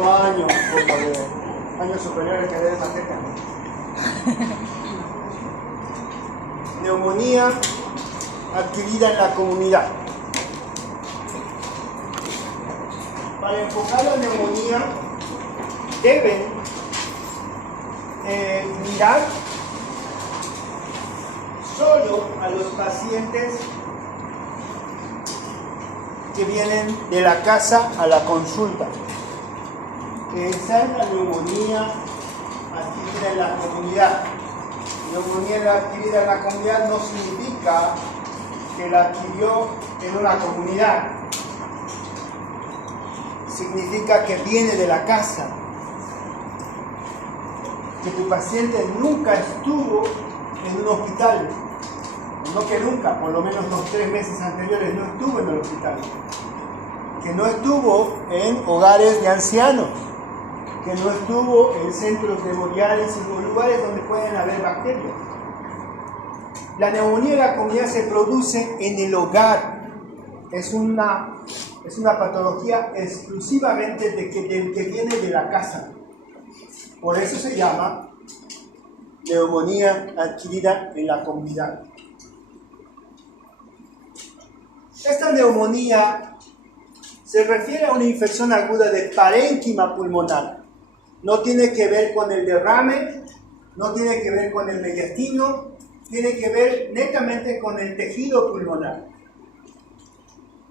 segundo año, como de años superiores que deben más cerca. Neumonía adquirida en la comunidad. Para enfocar la neumonía deben mirar solo a los pacientes que vienen de la casa a la consulta. Esa es la neumonía adquirida en la comunidad. Neumonía adquirida en la comunidad no significa que la adquirió en una comunidad. Significa que viene de la casa. Que tu paciente nunca estuvo en un hospital. No que nunca, por lo menos los 3 meses anteriores no estuvo en el hospital. Que no estuvo en hogares de ancianos. Que no estuvo en centros memoriales o lugares donde pueden haber bacterias. La neumonía en la comunidad se produce en el hogar. Es una patología exclusivamente del que viene de la casa. Por eso se llama neumonía adquirida en la comunidad. Esta neumonía se refiere a una infección aguda de parénquima pulmonar. No tiene que ver con el derrame, no tiene que ver con el mediastino, tiene que ver netamente con el tejido pulmonar.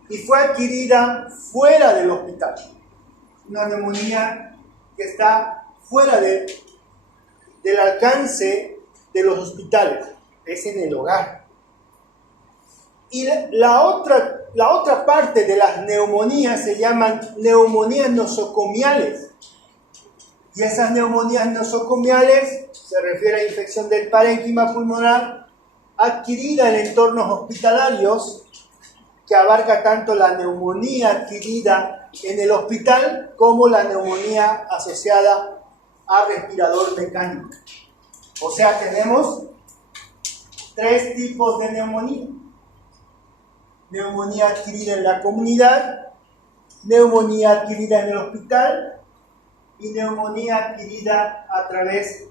Y fue adquirida fuera del hospital. Una neumonía que está fuera del alcance de los hospitales. Es en el hogar. Y la otra parte de las neumonías se llaman neumonías nosocomiales. Y esas neumonías nosocomiales se refiere a infección del parénquima pulmonar adquirida en entornos hospitalarios, que abarca tanto la neumonía adquirida en el hospital como la neumonía asociada a respirador mecánico. O sea, tenemos 3 tipos de neumonía. Neumonía adquirida en la comunidad, neumonía adquirida en el hospital y neumonía adquirida a través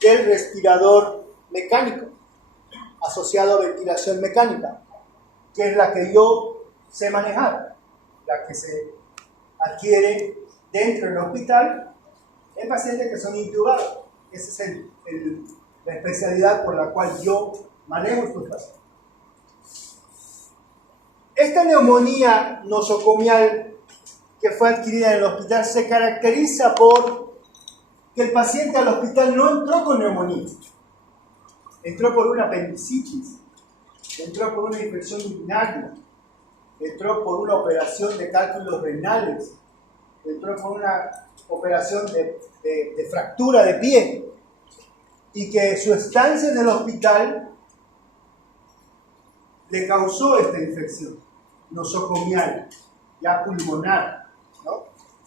del respirador mecánico, asociado a ventilación mecánica, que es la que yo sé manejar, la que se adquiere dentro del hospital en pacientes que son intubados. Esa es la especialidad por la cual yo manejo estos pacientes. Esta neumonía nosocomial que fue adquirida en el hospital se caracteriza por que el paciente al hospital no entró con neumonía, entró por una apendicitis, entró por una infección urinaria, entró por una operación de cálculos renales, entró por una operación de fractura de pie, y que su estancia en el hospital le causó esta infección nosocomial, ya pulmonar, ¿no?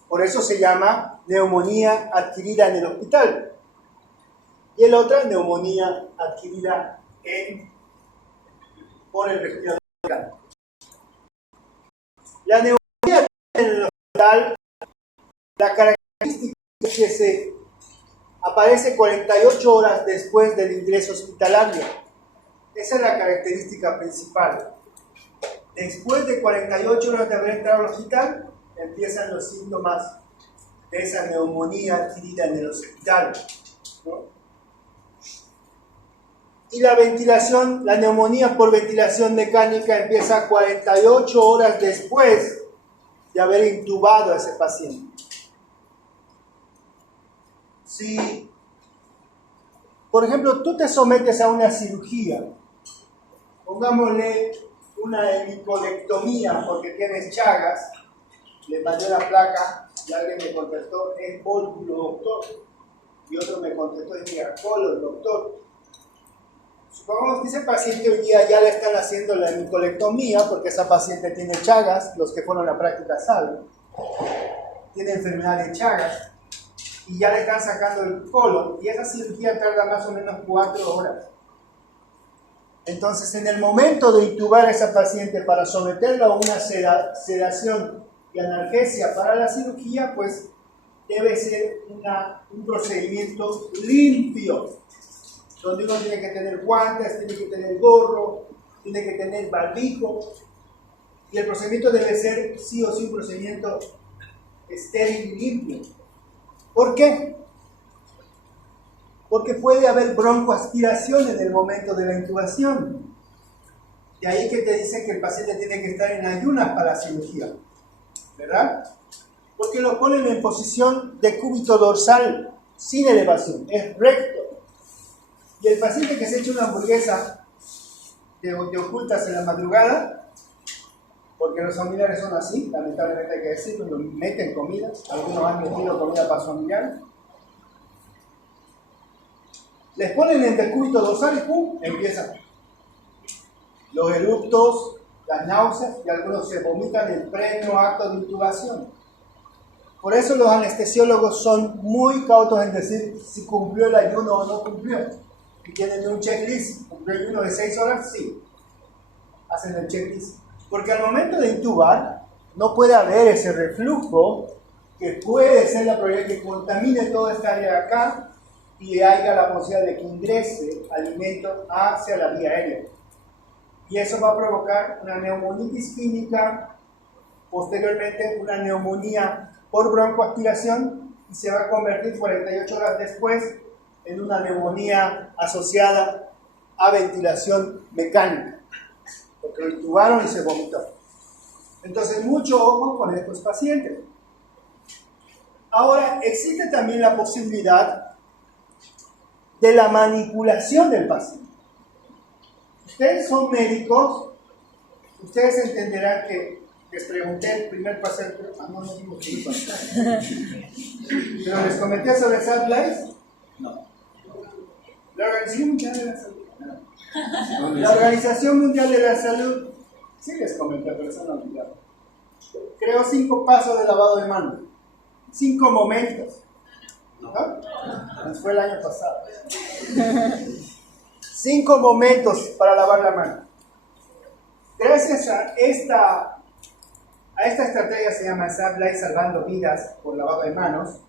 Por eso se llama neumonía adquirida en el hospital. Y el otro, neumonía adquirida por el respirador mecánico. La neumonía en el hospital, la característica es que se aparece 48 horas después del ingreso hospitalario. Esa es la característica principal. Después de 48 horas de haber entrado al hospital, empiezan los síntomas de esa neumonía adquirida en el hospital, ¿no? Y la ventilación, la neumonía por ventilación mecánica empieza 48 horas después de haber intubado a ese paciente. Si, por ejemplo, tú te sometes a una cirugía, pongámosle una hemicolectomía porque tienes chagas, le mandé la placa y alguien me contestó, es vólvulo, doctor, y otro me contestó, es miracolo, doctor. Supongamos que ese paciente hoy día ya le están haciendo la hemicolectomía porque esa paciente tiene chagas, los que fueron a la práctica saben, tiene enfermedad de chagas y ya le están sacando el colon y esa cirugía tarda más o menos 4 horas. Entonces, en el momento de intubar a esa paciente para someterla a una sedación y analgesia para la cirugía, pues debe ser un procedimiento limpio, donde uno tiene que tener guantes, tiene que tener gorro, tiene que tener barbijo, y el procedimiento debe ser sí o sí un procedimiento estéril y limpio. ¿Por qué? Porque puede haber broncoaspiración en el momento de la intubación. De ahí que te dicen que el paciente tiene que estar en ayunas para la cirugía, ¿verdad? Porque lo ponen en posición de cúbito dorsal, sin elevación, es recto. Y el paciente que se echa una hamburguesa de ocultas en la madrugada, porque los familiares son así, lamentablemente hay que decirlo, lo meten comida, algunos han metido comida para su familiar, les ponen en decúbito dorsal y ¡pum! Empiezan los eructos, las náuseas, y algunos se vomitan en pleno acto de intubación. Por eso los anestesiólogos son muy cautos en decir si cumplió el ayuno o no cumplió. Y tienen un checklist, ¿cumplió el ayuno de 6 horas? Sí. Hacen el checklist. Porque al momento de intubar, no puede haber ese reflujo que puede ser la probabilidad que contamine toda esta área de acá y haya la posibilidad de que ingrese alimento hacia la vía aérea. Y eso va a provocar una neumonitis química, posteriormente una neumonía por broncoaspiración, y se va a convertir 48 horas después en una neumonía asociada a ventilación mecánica, porque lo intubaron y se vomitó. Entonces, mucho ojo con estos pacientes. Ahora, existe también la posibilidad de la manipulación del paciente. Ustedes son médicos, ustedes entenderán que les pregunté el primer paciente, no digo que pero les comenté sobre Sablice. No. La Organización Mundial de la Salud. No. La Organización Mundial de la Salud, sí les comenté, pero se han olvidado. Creó 5 pasos de lavado de manos, 5 momentos. ¿No? Fue el año pasado. 5 momentos para lavar la mano. Gracias a esta estrategia, se llama Sablice Salvando Vidas por lavado de manos,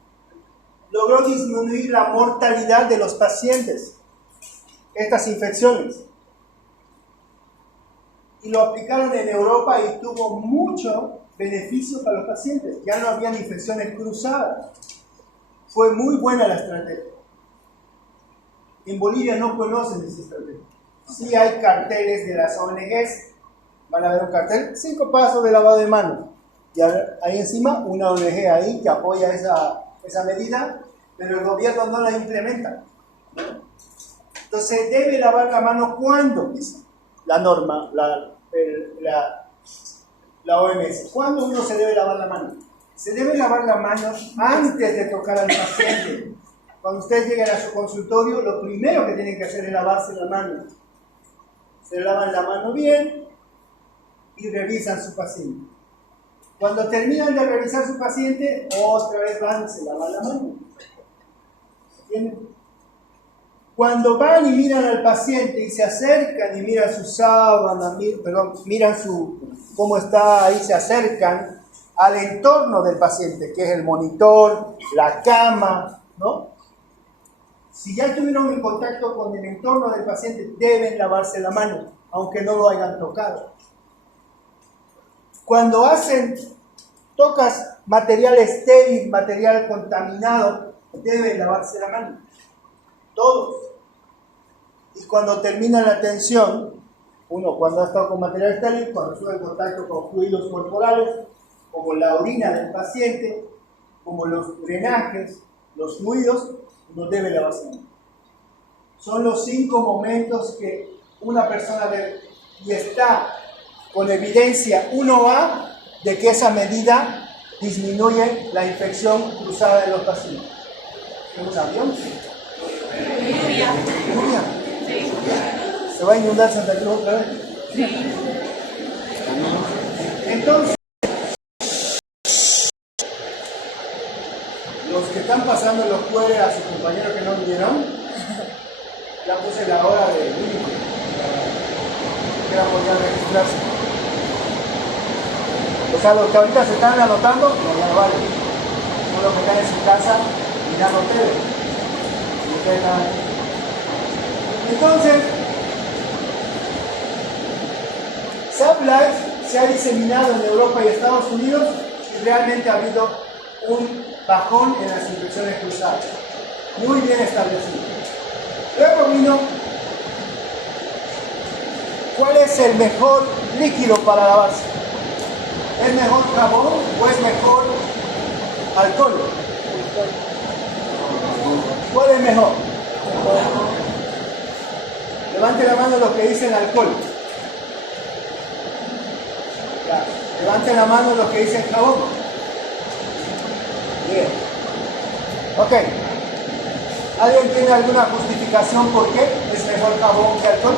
logró disminuir la mortalidad de los pacientes, estas infecciones. Y lo aplicaron en Europa y tuvo mucho beneficio para los pacientes. Ya no habían infecciones cruzadas. Fue muy buena la estrategia. En Bolivia no conocen esa estrategia. Sí hay carteles de las ONGs. Van a ver un cartel, 5 pasos de lavado de manos. Y ahí encima una ONG ahí que apoya esa medida, pero el gobierno no la implementa. Entonces, ¿debe lavar la mano cuándo? Dice la norma, la OMS. ¿Cuándo uno se debe lavar la mano? Se debe lavar la mano antes de tocar al paciente. Cuando ustedes lleguen a su consultorio, lo primero que tienen que hacer es lavarse la mano. Se lavan la mano bien y revisan su paciente. Cuando terminan de revisar su paciente, otra vez van y se lavan la mano. ¿Entienden? Cuando van y miran al paciente y se acercan y miran su sábana, miran cómo está ahí, se acercan al entorno del paciente, que es el monitor, la cama, ¿no? Si ya estuvieron en contacto con el entorno del paciente, deben lavarse la mano, aunque no lo hayan tocado. Cuando tocas material estéril, material contaminado, deben lavarse la mano. Todos. Y cuando termina la atención, uno cuando ha estado con material estéril, cuando estuvo en contacto con fluidos corporales, como la orina del paciente, como los drenajes, los fluidos, uno debe lavarse la mano. Son los 5 momentos que una persona debe, y está con evidencia 1A de que esa medida disminuye la infección cruzada de los pacientes. ¿Es un avión? ¿Lluvia? Sí. ¿Se va a inundar Santa Cruz otra vez? Sí. Entonces, los que están pasando los QR a sus compañeros que no vinieron, ya puse la hora de límite. Que podían registrarse. O sea, los que ahorita se están anotando, no ya vale. Son los que están en su casa mirando tele. Entonces, Sublife se ha diseminado en Europa y Estados Unidos y realmente ha habido un bajón en las infecciones cruzadas. Muy bien establecido. Luego vino, ¿cuál es el mejor líquido para lavarse? ¿Es mejor jabón o es mejor alcohol? ¿Cuál es mejor? Levante la mano los que dicen alcohol. Ya. Levante la mano los que dicen jabón. Bien. Ok. ¿Alguien tiene alguna justificación por qué es mejor jabón que alcohol?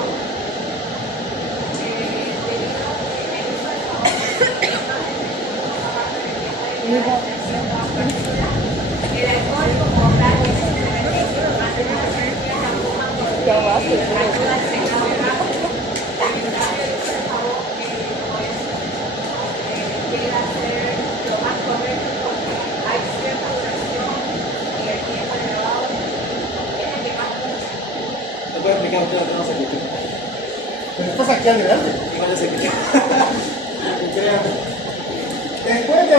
¿Te puedo explicar usted lo que no se explica? Pero estás aquí adelante. Igual se explica. Después de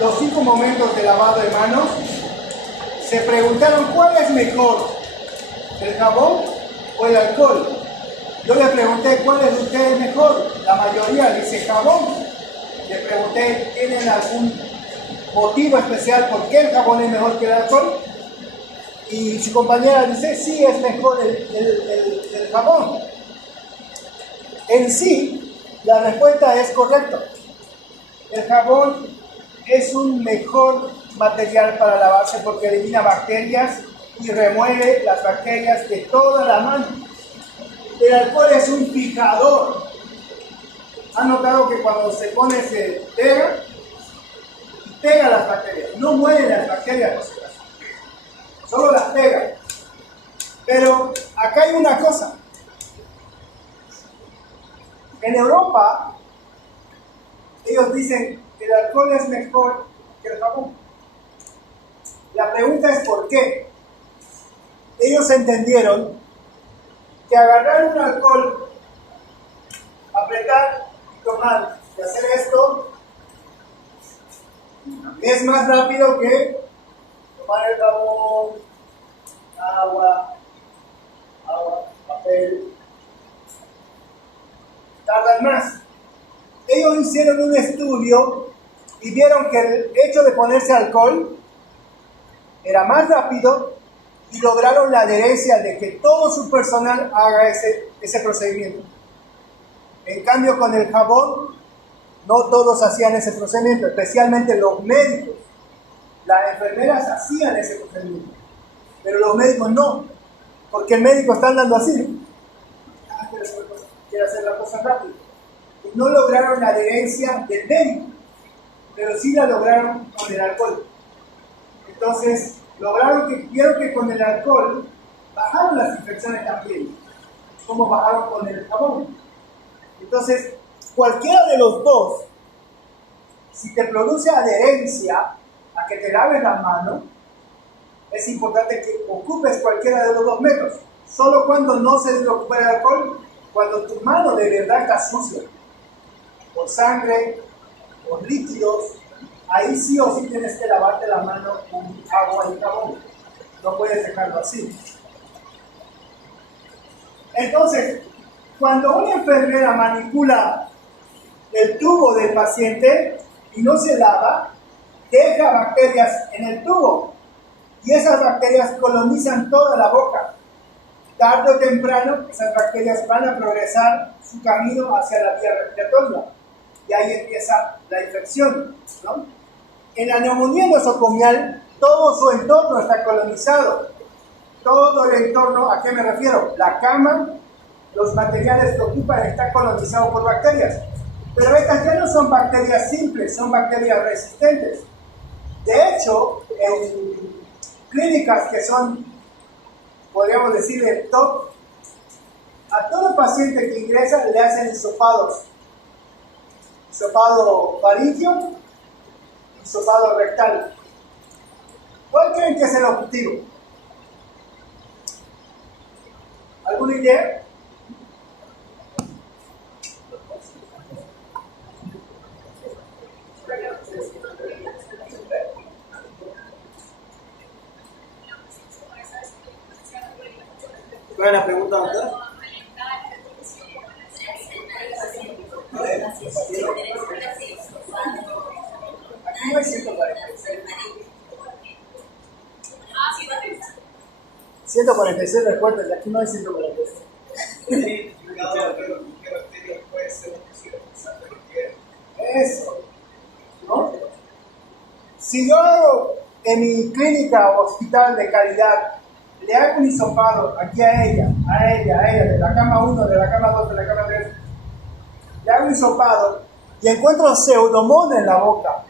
los cinco momentos de lavado de manos, se preguntaron cuál es mejor, el jabón o el alcohol. Yo le pregunté cuál es de ustedes mejor. La mayoría dice jabón. Le pregunté, ¿tienen algún motivo especial por qué el jabón es mejor que el alcohol? Y su compañera dice, sí, es mejor el jabón. En sí, la respuesta es correcta. El jabón es un mejor material para lavarse porque elimina bacterias y remueve las bacterias de toda la mano. El alcohol es un fijador. ¿Han notado que cuando se pone se pega las bacterias? No mueren las bacterias, por si acaso. Solo las pega. Pero acá hay una cosa. En Europa, ellos dicen que el alcohol es mejor que el jabón. La pregunta es ¿por qué? Ellos entendieron que agarrar un alcohol, apretar y tomar y hacer esto es más rápido que tomar el jabón, agua, papel. Tardan más. Ellos hicieron un estudio y vieron que el hecho de ponerse alcohol era más rápido y lograron la adherencia de que todo su personal haga ese procedimiento. En cambio, con el jabón, no todos hacían ese procedimiento, especialmente los médicos. Las enfermeras hacían ese procedimiento, pero los médicos no, porque el médico está andando así. Quiere hacer la cosa rápido. Y no lograron la adherencia del médico, pero sí la lograron con el alcohol. Entonces, vieron que con el alcohol bajaron las infecciones también, como bajaron con el jabón. Entonces, cualquiera de los dos, si te produce adherencia a que te laves las manos, es importante que ocupes cualquiera de los dos métodos. Solo cuando no se debe ocupar el alcohol, cuando tu mano de verdad está sucia, por sangre, por líquidos, ahí sí o sí tienes que lavarte la mano con agua y jabón. No puedes dejarlo así. Entonces, cuando una enfermera manipula el tubo del paciente y no se lava, deja bacterias en el tubo y esas bacterias colonizan toda la boca. Tarde o temprano, esas bacterias van a progresar su camino hacia la vía respiratoria y ahí empieza la infección, ¿no? En la neumonía nosocomial, todo su entorno está colonizado. Todo el entorno, ¿a qué me refiero? La cama, los materiales que ocupan están colonizados por bacterias. Pero estas ya no son bacterias simples, son bacterias resistentes. De hecho, en clínicas que son, podríamos decirle, top, a todo paciente que ingresa le hacen hisopados. Hisopado faríngeo, hisopado rectal. ¿Cuál creen que es el objetivo? ¿Alguna idea? ¿Cuál es la pregunta, doctor? Aquí no hay 146. 146 respuestas, y aquí no hay 146. Eso, ¿no? Si yo en mi clínica o hospital de calidad le hago un hisopado aquí a ella, de la cama 1, de la cama 2, de la cama 3, le hago un hisopado y encuentro pseudomona en la boca,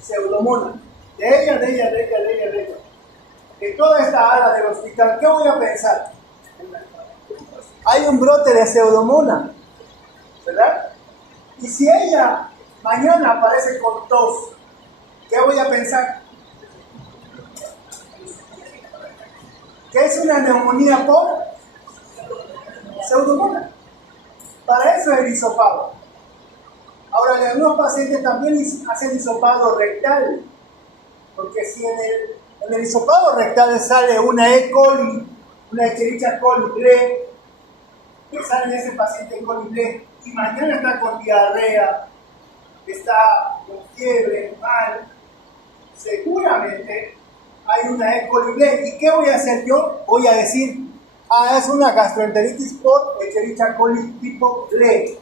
pseudomona, de ella, de toda esta área del hospital, ¿qué voy a pensar? Hay un brote de pseudomona, ¿verdad? Y si ella mañana aparece con tos, ¿qué voy a pensar? ¿Qué es una neumonía por pseudomona? Para eso es el hisopado. Ahora, en algunos pacientes también hacen hisopado rectal, porque si en el hisopado rectal sale una E. coli, una Escherichia coli B, que sale en ese paciente E. coli B, y mañana está con diarrea, está con fiebre, mal, seguramente hay una E. coli B. ¿Y qué voy a hacer yo? Voy a decir, es una gastroenteritis por Escherichia coli tipo B.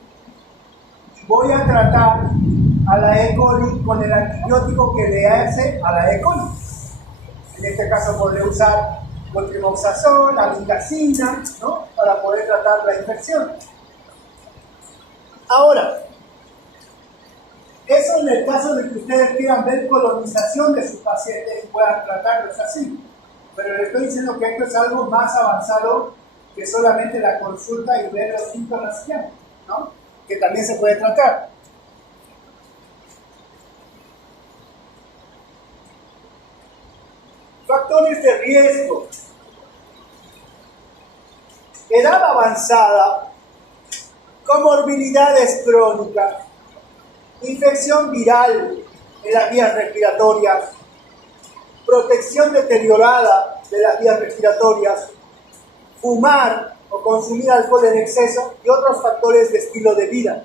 Y voy a tratar a la E. coli con el antibiótico que le hace a la E. coli. En este caso podré usar clotrimazol, amikacina, ¿no? Para poder tratar la infección. Ahora, eso en el caso de que ustedes quieran ver colonización de sus pacientes y puedan tratarlos así. Pero les estoy diciendo que esto es algo más avanzado que solamente la consulta y ver los síntomas, ¿no? Que también se puede tratar. Factores de riesgo. Edad avanzada, comorbilidades crónicas, infección viral en las vías respiratorias, protección deteriorada de las vías respiratorias, fumar o consumir alcohol en exceso y otros factores de estilo de vida.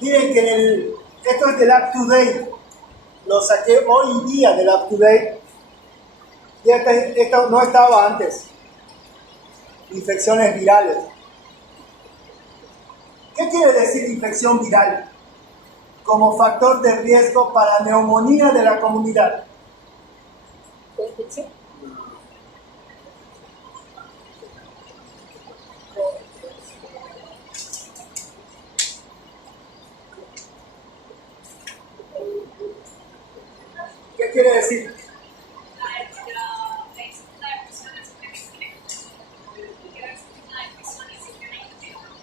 Miren que esto es del Up to Date, lo saqué hoy día del Up to Date, y esto no estaba antes. Infecciones virales. ¿Qué quiere decir infección viral? Como factor de riesgo para neumonía de la comunidad. ¿Qué quiere decir?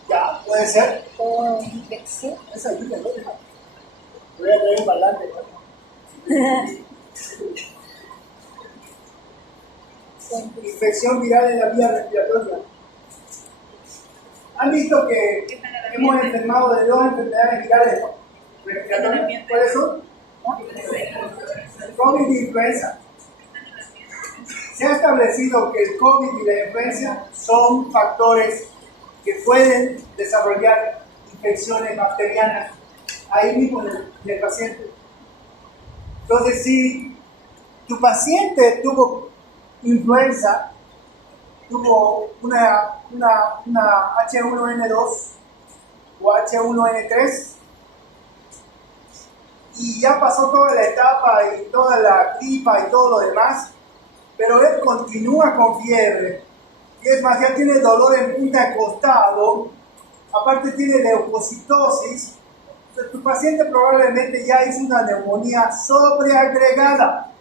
Ya, puede ser. Con infección. Esa ayuda, ¿no? Voy a traer un balance. Infección viral en la vía respiratoria. ¿Han visto que hemos enfermado de 2 enfermedades virales respiratorias? ¿Cuáles son? COVID y influenza. Se ha establecido que el COVID y la influenza son factores que pueden desarrollar infecciones bacterianas ahí mismo en el paciente. Entonces, si tu paciente tuvo influenza, tuvo una H1N2 o H1N3 y ya pasó toda la etapa y toda la gripa y todo lo demás, pero él continúa con fiebre, y es más, ya tiene dolor en punta de costado, aparte tiene leucocitosis, entonces tu paciente probablemente ya hizo una neumonía sobreagregada.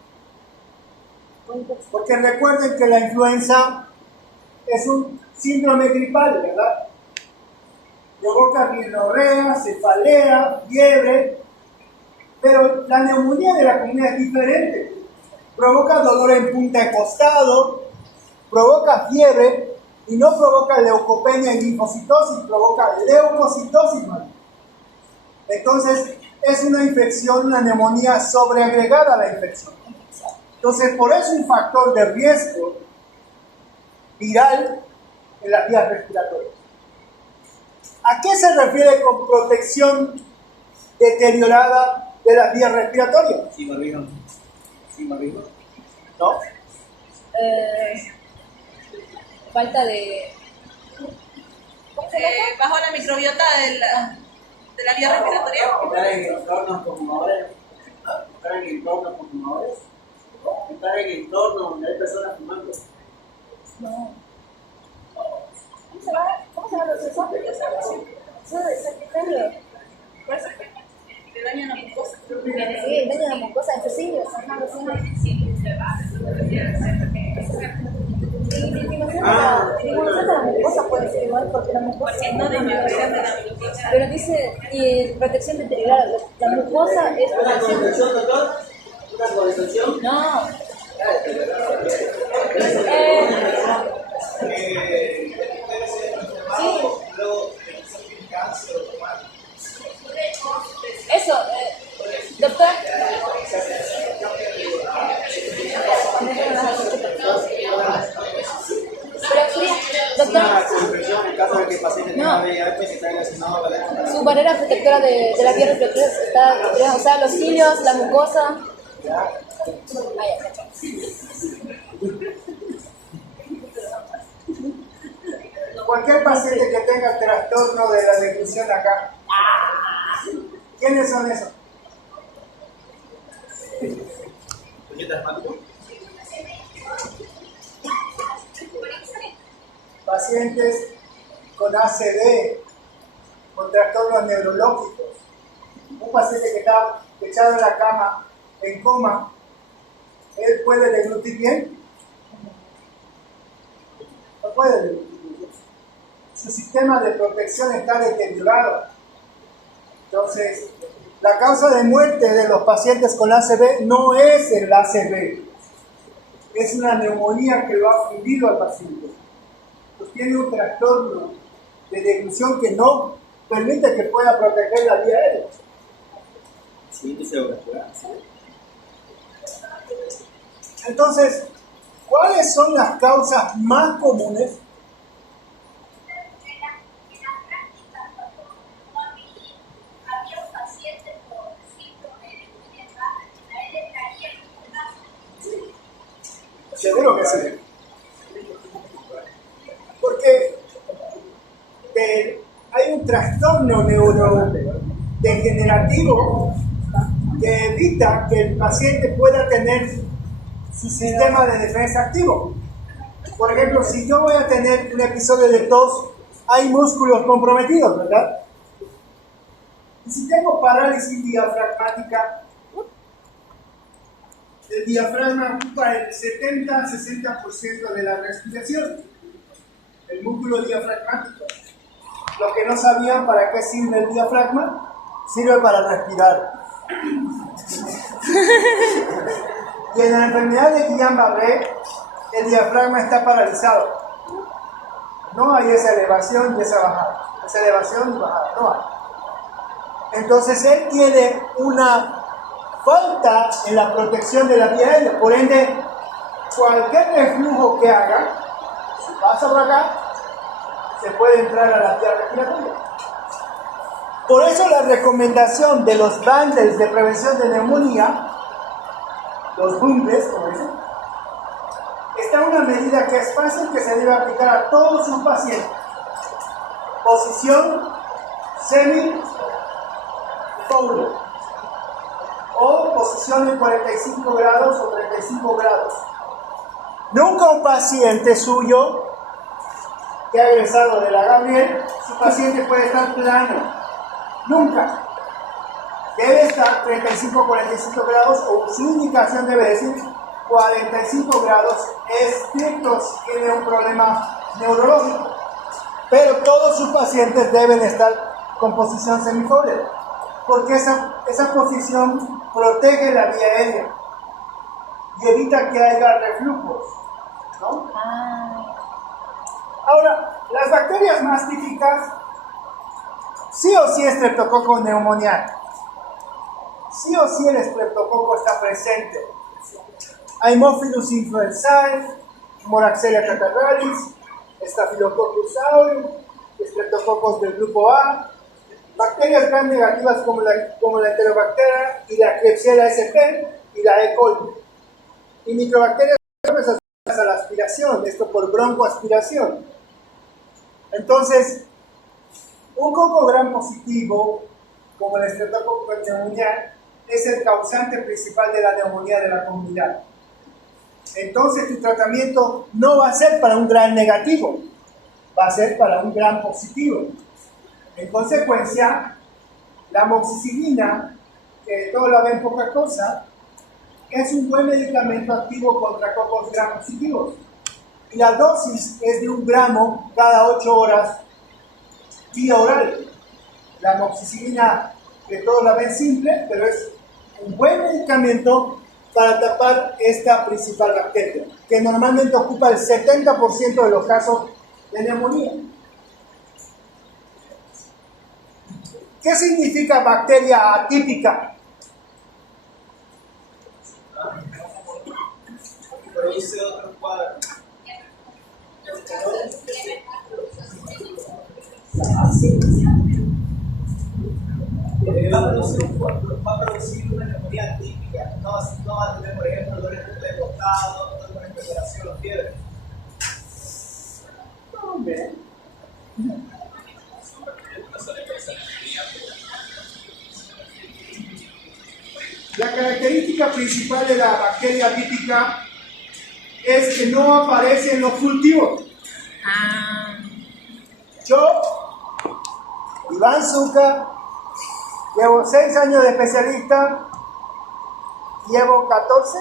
Porque recuerden que la influenza es un síndrome gripal, ¿verdad? provoca rinorrea, cefalea, fiebre, pero la neumonía de la comunidad es diferente. Provoca dolor en punta de costado, provoca fiebre y no provoca leucopenia y linfocitosis, provoca leucocitosis. Entonces, es una infección, una neumonía sobreagregada a la infección. Entonces, por eso un factor de riesgo viral en las vías respiratorias. ¿A qué se refiere con protección deteriorada de las vías respiratorias? Sin barbijo. Sin barbijo. ¿No? Falta de... bajo la microbiota de la vía respiratoria. Estar en entornos fumadores. Estar en entornos fumadores. Estar en entornos donde hay personas fumando. No. ¿Cómo se va a los exámenes? Eso es secretario. ¿Te daña la mucosa? Sí, daña la mucosa, excesivos. La mucosa puede ser igual porque la mucosa no de mucosa. Pero dice, y protección deteriorada. La mucosa es protección. ¿Una protección, doctor? ¿Una protección? No. Sí. Eso, doctor. Doctor, no. Su barrera protectora de la vía respiratoria está, o sea, los cilios, la mucosa. Cualquier paciente que tenga trastorno de la deglución acá, ¿quiénes son esos? Pacientes con ACV, con trastornos neurológicos. Un paciente que está echado en la cama, en coma, ¿él puede deglutir bien? No puede deglutir bien. Su sistema de protección está deteriorado. Entonces, la causa de muerte de los pacientes con ACV no es el ACV, es una neumonía que lo ha fundido al paciente. Pues tiene un trastorno de deglución que no permite que pueda proteger la vía aérea. Entonces, ¿cuáles son las causas más comunes? Seguro que sí. Porque hay un trastorno neurodegenerativo que evita que el paciente pueda tener su sistema de defensa activo. Por ejemplo, si yo voy a tener un episodio de tos, hay músculos comprometidos, ¿verdad? Y si tengo parálisis diafragmática, el diafragma ocupa el 70-60% de la respiración. El músculo diafragmático. Los que no sabían para qué sirve el diafragma, sirve para respirar. Y en la enfermedad de Guillain-Barré, el diafragma está paralizado. No hay esa elevación y esa bajada. Esa elevación y bajada, no hay. Entonces él tiene una falta en la protección de la vía aérea. Por ende, cualquier reflujo que haga, si pasa por acá, se puede entrar a la vía respiratoria. Por eso la recomendación de los bundles de prevención de neumonía, los bundles, como dicen, está una medida que es fácil, que se debe aplicar a todos sus pacientes. Posición semi-fold o posición en 45 grados o 35 grados. Nunca un paciente suyo que ha egresado de la Gabriel, su paciente puede estar plano. Nunca. Debe estar 35-45 grados o su indicación debe decir 45 grados estrictos si tiene un problema neurológico. Pero todos sus pacientes deben estar con posición semifólica, porque esa posición protege la vía aérea y evita que haya reflujos, ¿no? Ahora, las bacterias más típicas, sí o sí Streptococcus pneumoniae. Sí o sí el estreptococo está presente. Haemophilus influenzae, Moraxella catarrhalis, Staphylococcus aureus, estreptococos del grupo A, bacterias gram negativas como la Enterobacteria y la Klebsiella sp y la E. coli. Y microbacterias asociadas a la aspiración, esto por broncoaspiración. Entonces, un coco gram positivo, como el Streptococcus pneumoniae, es el causante principal de la neumonía de la comunidad. Entonces, tu tratamiento no va a ser para un gram negativo, va a ser para un gram positivo. En consecuencia, la amoxicilina, que todos la ven poca cosa, es un buen medicamento activo contra cocos gram positivos. Y la dosis es de 1 gramo cada 8 horas vía oral. La amoxicilina, que todos la ven simple, pero es un buen medicamento para tapar esta principal bacteria, que normalmente ocupa el 70% de los casos de neumonía. ¿Qué significa bacteria atípica? Produce otro cuadro. Va a producir una neumonía típica. No va a tener, por ejemplo, dolor de costado, dolor de respiración, fiebre. La característica principal de la bacteria atípica es que no aparece en los cultivos. Yo, Iván Zucca, llevo 6 años de especialista, llevo 14,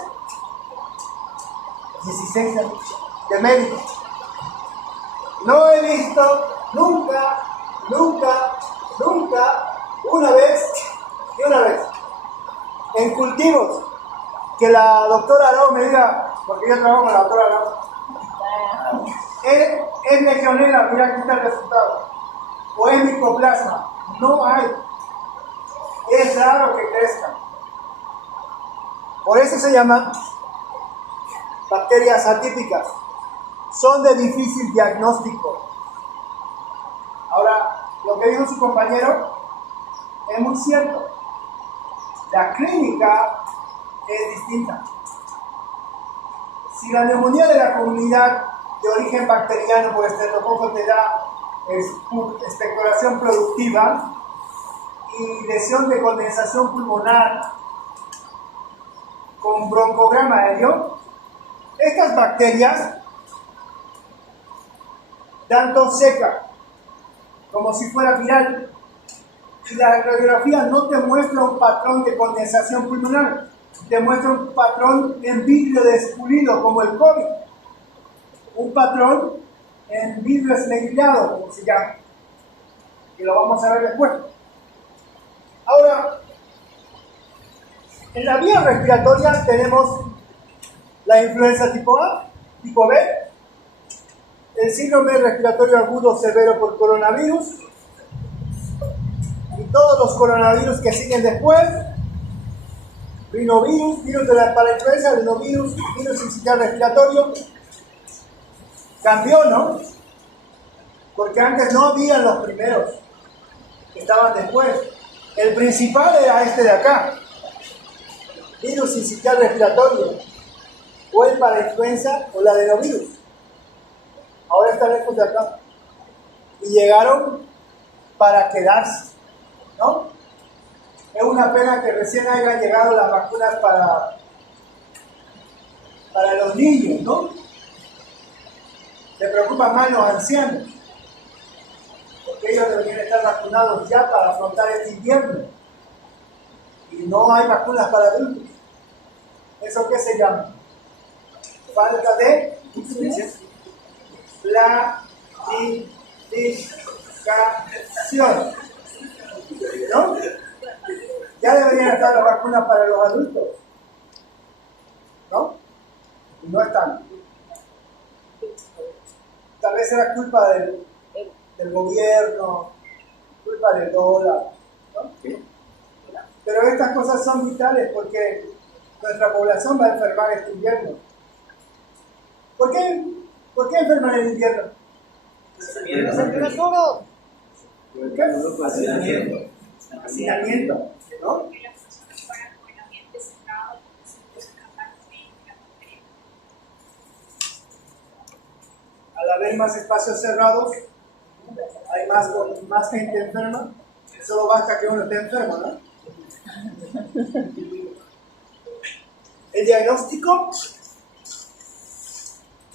16 años de médico. No he visto nunca, una vez en cultivos que la doctora Arau me diga, porque yo trabajo con la doctora Arau, es legionela, mira aquí está el resultado, o es micoplasma. No hay. Es raro que crezca. Por eso se llaman bacterias atípicas. Son de difícil diagnóstico. Ahora, lo que dijo su compañero es muy cierto. La clínica es distinta. Si la neumonía de la comunidad de origen bacteriano por estreptococo te da expectoración productiva y lesión de condensación pulmonar con broncograma aéreo, estas bacterias dan tos seca, como si fuera viral, y la radiografía no te muestra un patrón de condensación pulmonar, te muestra un patrón en vidrio despulido, como el COVID, un patrón en vidrio esmerilado, como se llama, y lo vamos a ver después. Ahora, en la vía respiratoria tenemos la influenza tipo A, tipo B, el síndrome respiratorio agudo severo por coronavirus y todos los coronavirus que siguen después, rinovirus, virus de la parainfluenza, rinovirus, virus sincitial respiratorio. Cambió, ¿no? Porque antes no habían los primeros, estaban después. El principal era este de acá, virus sincitial respiratorio, o el parainfluenza o la adenovirus. Ahora están estos de acá. Y llegaron para quedarse, ¿no? Es una pena que recién hayan llegado las vacunas para los niños, ¿no? Se preocupan más los ancianos, porque ellos deberían estar vacunados ya para afrontar este invierno. Y no hay vacunas para adultos. ¿Eso qué se llama? Falta de ¿No? Ya deberían estar las vacunas para los adultos, ¿no? Y no están. Tal vez era culpa del gobierno, culpa del dólar, ¿no? Pero estas cosas son vitales porque nuestra población va a enfermar este invierno. ¿Por qué enferman en invierno? ¿Por qué? Hacinamiento, ¿no? Al haber más espacios cerrados, hay más gente enferma. Solo basta que uno esté enfermo, ¿no? El diagnóstico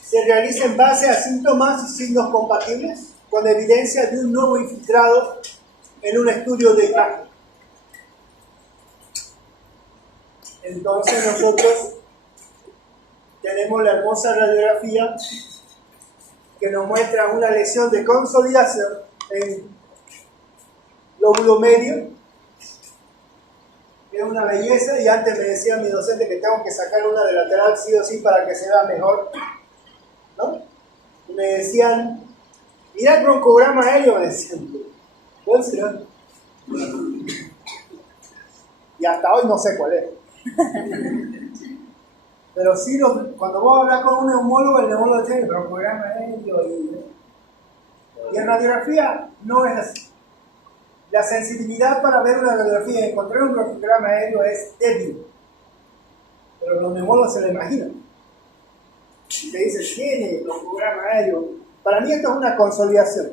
se realiza en base a síntomas y signos compatibles con evidencia de un nuevo infiltrado en un estudio de imagen. Entonces nosotros tenemos la hermosa radiografía que nos muestra una lesión de consolidación en lóbulo medio. Es una belleza, y antes me decía mi docente que tengo que sacar una de lateral sí o sí para que se vea mejor, ¿no? Y me decían, mira el broncograma aéreo, me decían, ¿cuál será? Y hasta hoy no sé cuál es. Pero sí, cuando vos hablas con un neumólogo, el neumólogo tiene el broncograma aéreo y en radiografía no es así. La sensibilidad para ver una radiografía y encontrar un broncograma aéreo es débil. Pero los neumólogos se lo imaginan. Y te dicen, tiene broncograma aéreo. Para mí esto es una consolidación.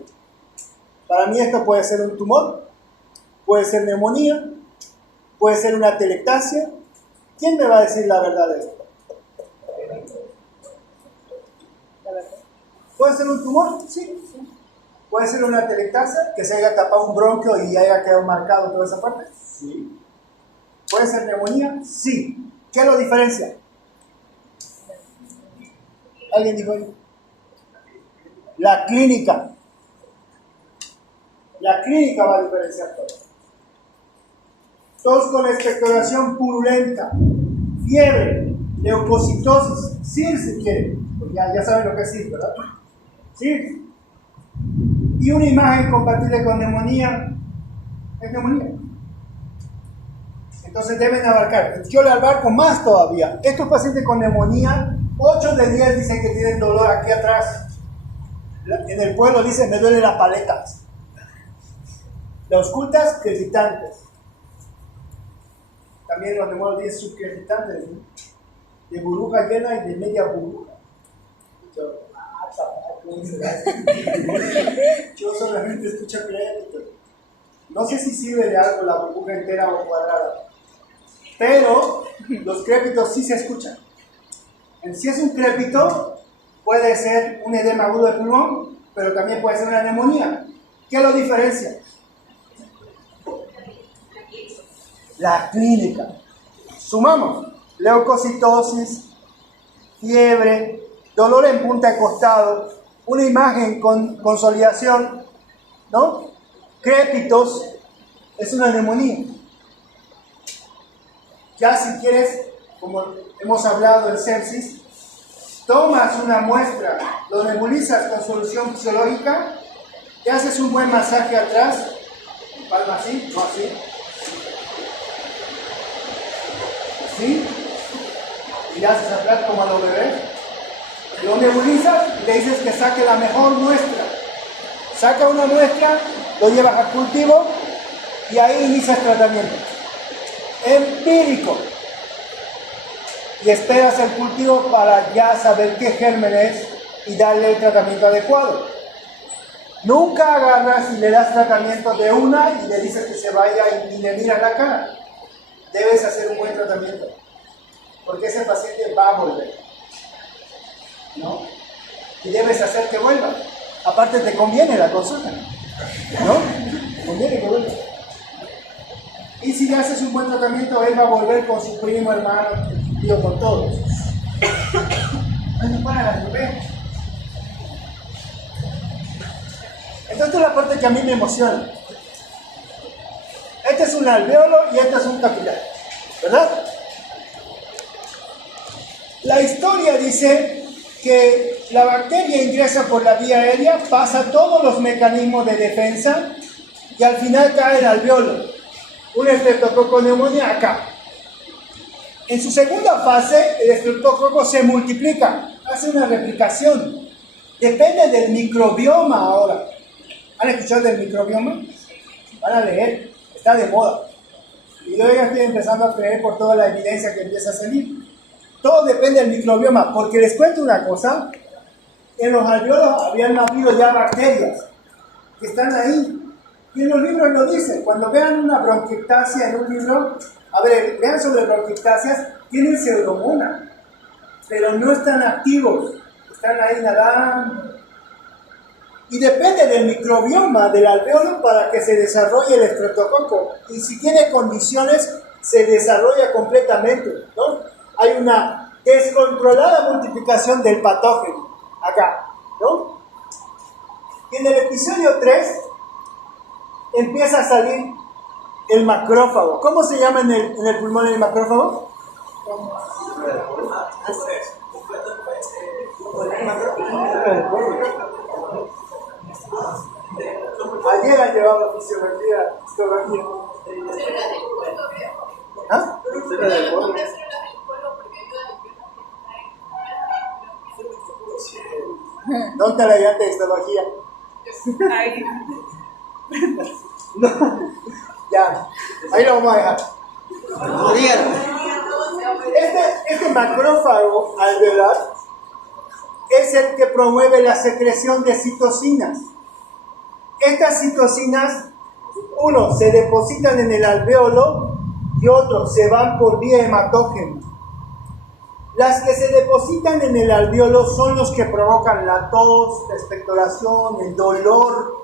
Para mí esto puede ser un tumor, puede ser neumonía, puede ser una telectasia. ¿Quién me va a decir la verdad de esto? ¿Puede ser un tumor? Sí. ¿Puede ser una telectasia, que se haya tapado un bronquio y haya quedado marcado toda esa parte? Sí. ¿Puede ser neumonía? Sí. ¿Qué lo diferencia? ¿Alguien dijo ahí? La clínica. La clínica va a diferenciar todo. Tos con expectoración purulenta, fiebre, leucocitosis, SIR si quiere, pues ya saben lo que es SIR, ¿verdad? SIR. Y una imagen compatible con neumonía, es neumonía. Entonces deben abarcar. Yo le abarco más todavía. Estos pacientes con neumonía, 8 de 10 dicen que tienen dolor aquí atrás. En el pueblo dicen, me duele la paleta. Las auscultas, crecitantes. También los neumólogos dicen subcrecitantes, ¿no? De burbuja llena y de media burbuja. Yo solamente escucho crédito. No sé si sirve de algo la burbuja entera o cuadrada, pero los crépitos sí se escuchan. Si es un crépito, puede ser un edema agudo de pulmón, pero también puede ser una neumonía. ¿Qué lo diferencia? La clínica. Sumamos: leucocitosis, fiebre, dolor en punta de costado, una imagen con consolidación, ¿no? Crépitos, es una neumonía. Ya si quieres, como hemos hablado del sepsis, tomas una muestra, lo nebulizas con solución fisiológica, te haces un buen masaje atrás, palma así, no así, así, y le haces atrás como a los bebés. Lo nebulizas y le dices que saque la mejor muestra. Saca una muestra, lo llevas al cultivo y ahí inicias tratamiento. Empírico. Y esperas el cultivo para ya saber qué gérmenes y darle el tratamiento adecuado. Nunca agarras y le das tratamiento de una y le dices que se vaya y le miras la cara. Debes hacer un buen tratamiento, porque ese paciente va a volver, ¿no? Y debes hacer que vuelva. Aparte te conviene la consulta, ¿no? Conviene que vuelva. Y si le haces un buen tratamiento, él va a volver con su primo, hermano, tío, con todos. No para la bebé. Esta es la parte que a mí me emociona. Este es un alveolo y este es un capilar, ¿verdad? La historia dice que la bacteria ingresa por la vía aérea, pasa todos los mecanismos de defensa y al final cae el alveolo. Un estreptococo neumonía acá. En su segunda fase, el estreptococo se multiplica, hace una replicación. Depende del microbioma ahora. ¿Han escuchado del microbioma? Van a leer, está de moda. Y yo ya estoy empezando a creer por toda la evidencia que empieza a salir. Todo depende del microbioma, porque les cuento una cosa. En los alveolos habían nacido ya bacterias que están ahí. Y en los libros lo dicen. Cuando vean una bronquiectasia en un libro, a ver, vean sobre bronquiectasias, tienen pseudomonas, pero no están activos, están ahí nadando. Y depende del microbioma del alveolo para que se desarrolle el estreptococo. Y si tiene condiciones, se desarrolla completamente, ¿no? Hay una descontrolada multiplicación del patógeno acá, ¿no? Y en el episodio 3 empieza a salir el macrófago. ¿Cómo se llama en el pulmón el macrófago? Ayer han llevado fisiología, histología. ¿Ah? ¿Dónde la llanta de histología? Ahí. No. Ya, ahí lo vamos a dejar. Este macrófago alveolar es el que promueve la secreción de citocinas. Estas citocinas, uno, se depositan en el alveolo y otro, se van por vía hematógena. Las que se depositan en el alveolo son los que provocan la tos, la expectoración, el dolor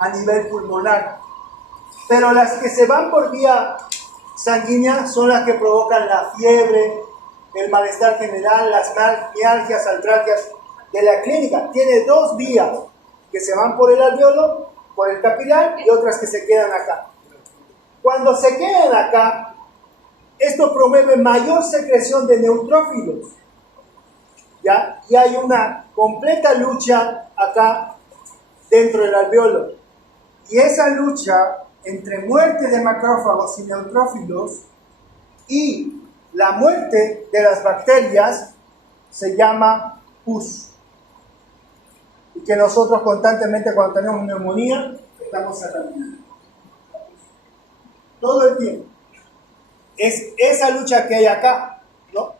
a nivel pulmonar. Pero las que se van por vía sanguínea son las que provocan la fiebre, el malestar general, las mialgias, artralgias de la clínica. Tiene dos vías que se van por el alveolo, por el capilar, y otras que se quedan acá. Cuando se quedan acá, esto promueve mayor secreción de neutrófilos, ¿ya? Y hay una completa lucha acá dentro del alveolo. Y esa lucha entre muerte de macrófagos y neutrófilos y la muerte de las bacterias se llama pus. Y que nosotros constantemente cuando tenemos neumonía estamos sacando. Todo el tiempo. Es esa lucha que hay acá, ¿no?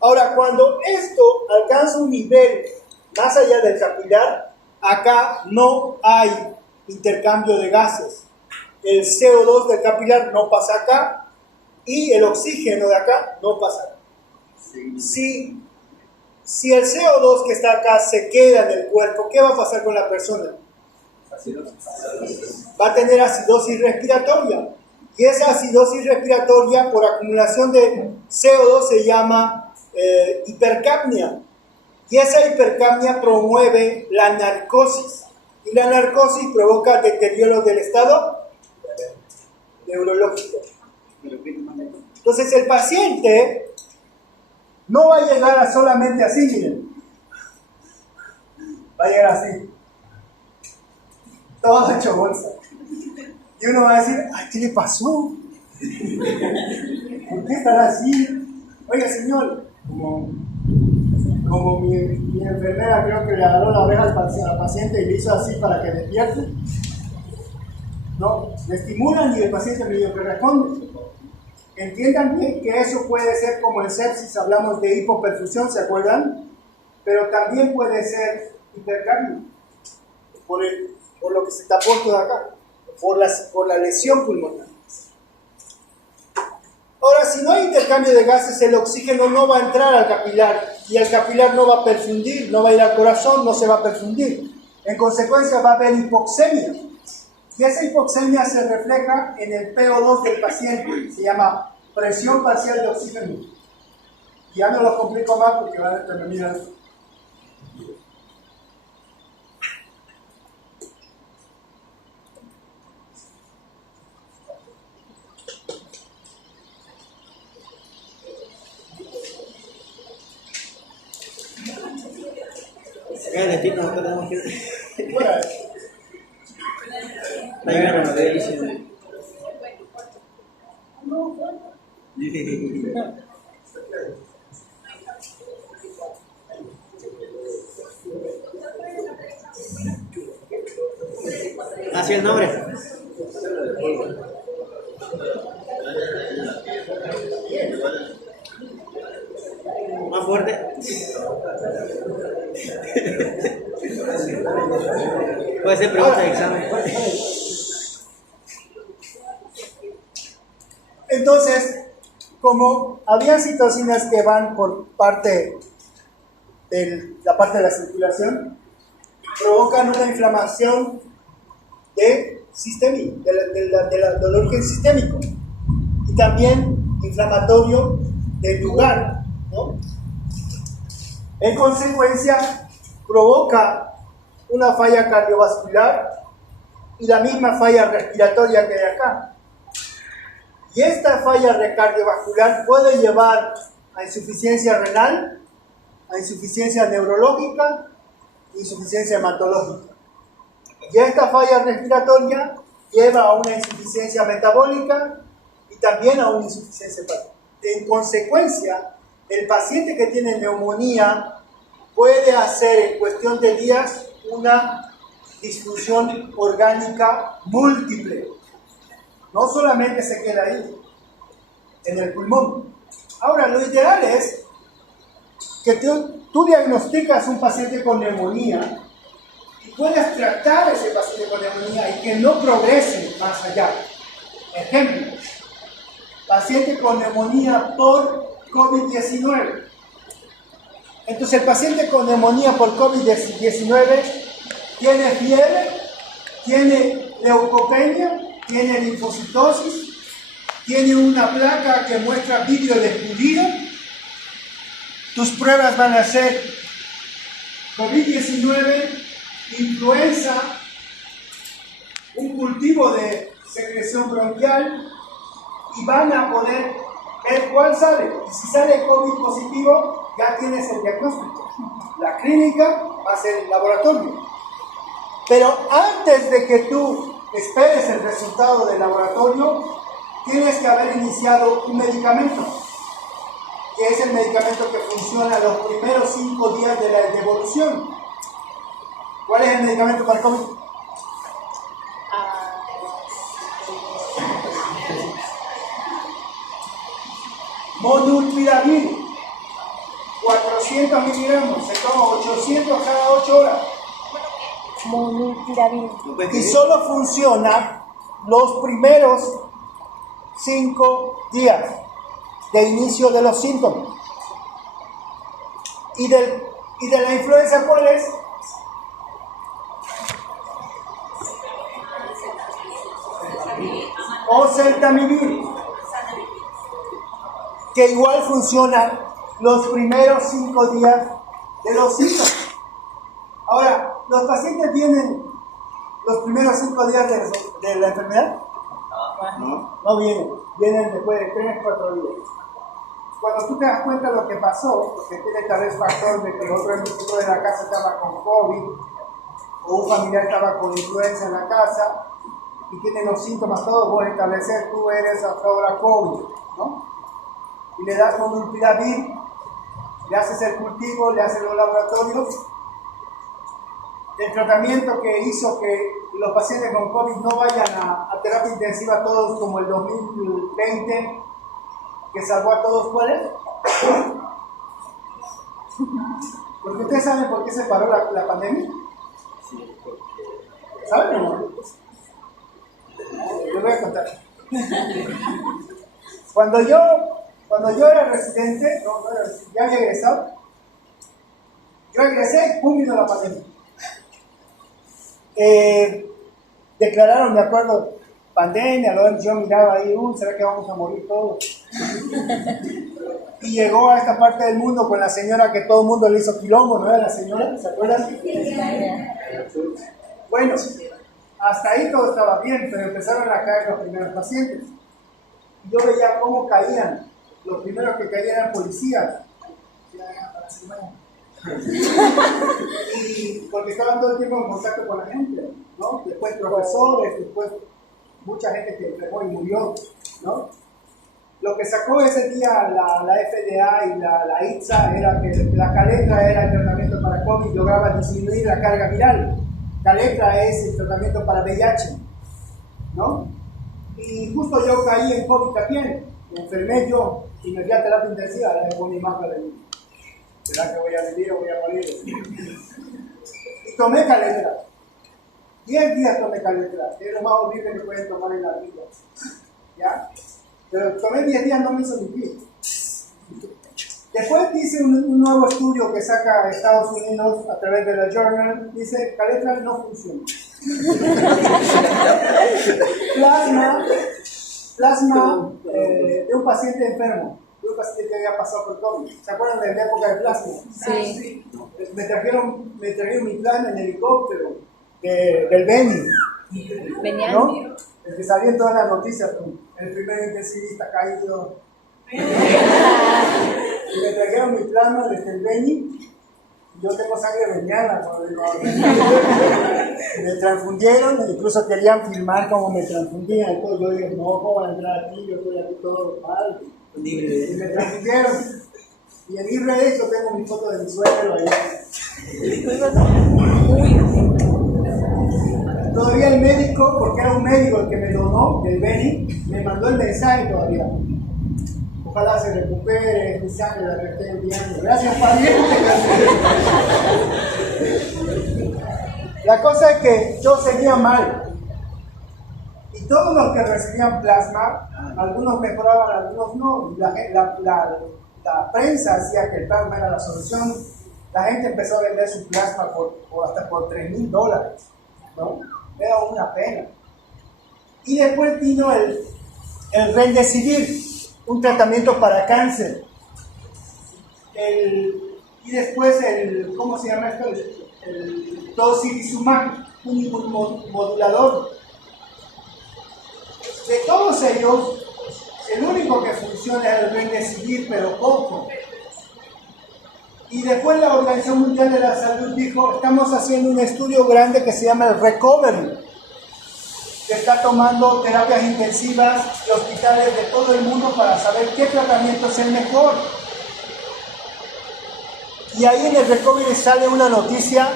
Ahora, cuando esto alcanza un nivel más allá del capilar, acá no hay intercambio de gases. El CO2 del capilar no pasa acá y el oxígeno de acá no pasa acá. Si el CO2 que está acá se queda en el cuerpo, ¿qué va a pasar con la persona? Va a tener acidosis respiratoria. Y esa acidosis respiratoria por acumulación de CO2 se llama hipercapnia. Y esa hipercapnia promueve la narcosis. Y la narcosis provoca deterioro del estado neurológico. Entonces el paciente no va a llegar a solamente así, miren. Va a llegar así. Todo hecho bolsa. Y uno va a decir, ay, ¿qué le pasó? ¿Por qué estará así? Oiga, señor, como mi enfermera creo que le agarró la oreja al paciente y le hizo así para que despierte. No, le estimulan y el paciente medio que responde. Entiendan bien que eso puede ser como en sepsis, hablamos de hipoperfusión, ¿se acuerdan? Pero también puede ser hipercapnia, por lo que se tapó todo acá, por la lesión pulmonar. Ahora, si no hay intercambio de gases, el oxígeno no va a entrar al capilar y el capilar no va a perfundir, no va a ir al corazón, no se va a perfundir. En consecuencia va a haber hipoxemia. Y esa hipoxemia se refleja en el PO2 del paciente, se llama presión parcial de oxígeno. Y ya no lo complico más porque van a terminar. El destino no tenemos que... Bueno, Ahí gana la televisión. ¿Así el nombre? Más fuerte. Puede ser pregunta de examen. entonces, como había citocinas que van por parte de la parte de la circulación, provocan una inflamación de origen sistémico y también inflamatorio del lugar, ¿no? En consecuencia, provoca una falla cardiovascular y la misma falla respiratoria que hay acá. Y esta falla cardiovascular puede llevar a insuficiencia renal, a insuficiencia neurológica, insuficiencia hematológica. Y esta falla respiratoria lleva a una insuficiencia metabólica y también a una insuficiencia hepática. En consecuencia, el paciente que tiene neumonía puede hacer en cuestión de días una disfunción orgánica múltiple. No solamente se queda ahí, en el pulmón. Ahora, lo ideal es que tú diagnosticas un paciente con neumonía y puedas tratar a ese paciente con neumonía y que no progrese más allá. Ejemplo, paciente con neumonía por COVID-19. Entonces, el paciente con neumonía por COVID-19 tiene fiebre, tiene leucopenia, tiene linfocitosis, tiene una placa que muestra vídeo de escurrido. Tus pruebas van a ser COVID-19, influenza, un cultivo de secreción bronquial y van a poder ver cuál sale. Y si sale COVID positivo, ya tienes el diagnóstico. La clínica va a ser el laboratorio. Pero antes de que tú esperes el resultado del laboratorio, tienes que haber iniciado un medicamento, que es el medicamento que funciona los primeros 5 días de la evolución. ¿Cuál es el medicamento para COVID? Molnupiravir, 400 miligramos, se toma 800 cada 8 horas. Molnupiravir. Y solo funciona los primeros 5 días de inicio de los síntomas. ¿Y de la influenza cuál es? Oseltamivir, que igual funciona los primeros 5 días de los síntomas. Ahora, ¿los pacientes vienen los primeros 5 días de la enfermedad? No vienen después de 3-4 días. Cuando tú te das cuenta de lo que pasó, porque tiene tal vez factor de que el otro miembro de la casa estaba con COVID, o un familiar estaba con influenza en la casa, y tiene los síntomas todos, vos establecer, tú eres hasta ahora COVID, ¿no? Y le das molnupiravir, le haces el cultivo, le haces los laboratorios. El tratamiento que hizo que los pacientes con COVID no vayan a terapia intensiva todos como el 2020, que salvó a todos, ¿cuál es? Porque ustedes saben por qué se paró la pandemia. ¿Saben o no? Les voy a contar. Cuando yo era residente, ya había egresado, yo egresé y pum, vino la pandemia. Declararon, me acuerdo, pandemia, yo miraba ahí, ¿será que vamos a morir todos? Y llegó a esta parte del mundo con la señora que todo el mundo le hizo quilombo, ¿no era la señora? ¿Se acuerdan? Bueno, hasta ahí todo estaba bien, pero empezaron a caer los primeros pacientes. Y yo veía cómo caían. Los primeros que caían eran policías. Y porque estaban todo el tiempo en contacto con la gente, ¿no? Después profesores, después mucha gente que enfermó y murió, ¿no? Lo que sacó ese día la FDA y la ITSA era que la Kaletra era el tratamiento para COVID, lograba disminuir la carga viral. Kaletra es el tratamiento para VIH, ¿no? Y justo yo caí en COVID también, me enfermé yo y me fui a terapia intensiva, ahora me pongo mi máscara de mí. ¿Será que voy a vivir o voy a morir? Y tomé Kaletra. 10 días tomé Kaletra, es lo más horrible que pueden tomar en la vida. ¿Ya? Pero tomé 10 días, no me hizo ni pie. Después dice un nuevo estudio que saca Estados Unidos a través de la Journal, dice Kaletra no funciona. Plasma de un paciente enfermo, de un paciente que había pasado por COVID. ¿Se acuerdan de la época del plasma? Sí. Me trajeron mi plasma en helicóptero del Beni, ¿no? El que salía en todas las noticias, el primer intensivista caído. Y me trajeron mi plasma desde el Beni. Yo tengo sangre veniana, me transfundieron, incluso querían filmar cómo me transfundían. Entonces yo dije, no, ¿cómo van a entrar aquí? Yo estoy aquí todo mal. Y me transfundieron. Y en mi red yo tengo mi foto de mi suegro allá. Todavía el médico, porque era un médico el que me donó, del Beni, me mandó el mensaje todavía. Ojalá se recupere mi sangre, la que estoy enviando. Gracias, Padre. La cosa es que yo seguía mal. Y todos los que recibían plasma, algunos mejoraban, algunos no. La prensa hacía que el plasma era la solución. La gente empezó a vender su plasma hasta por $3,000, ¿no? Era una pena. Y después vino el Remdesivir, un tratamiento para cáncer. Y después ¿cómo se llama esto? El tocilizumab, un inmunomodulador. De todos ellos, el único que funciona es el Remdesivir, pero poco. Y después la Organización Mundial de la Salud dijo, estamos haciendo un estudio grande que se llama el Recovery, que está tomando terapias intensivas de hospitales de todo el mundo para saber qué tratamiento es el mejor. Y ahí en el Recovery sale una noticia,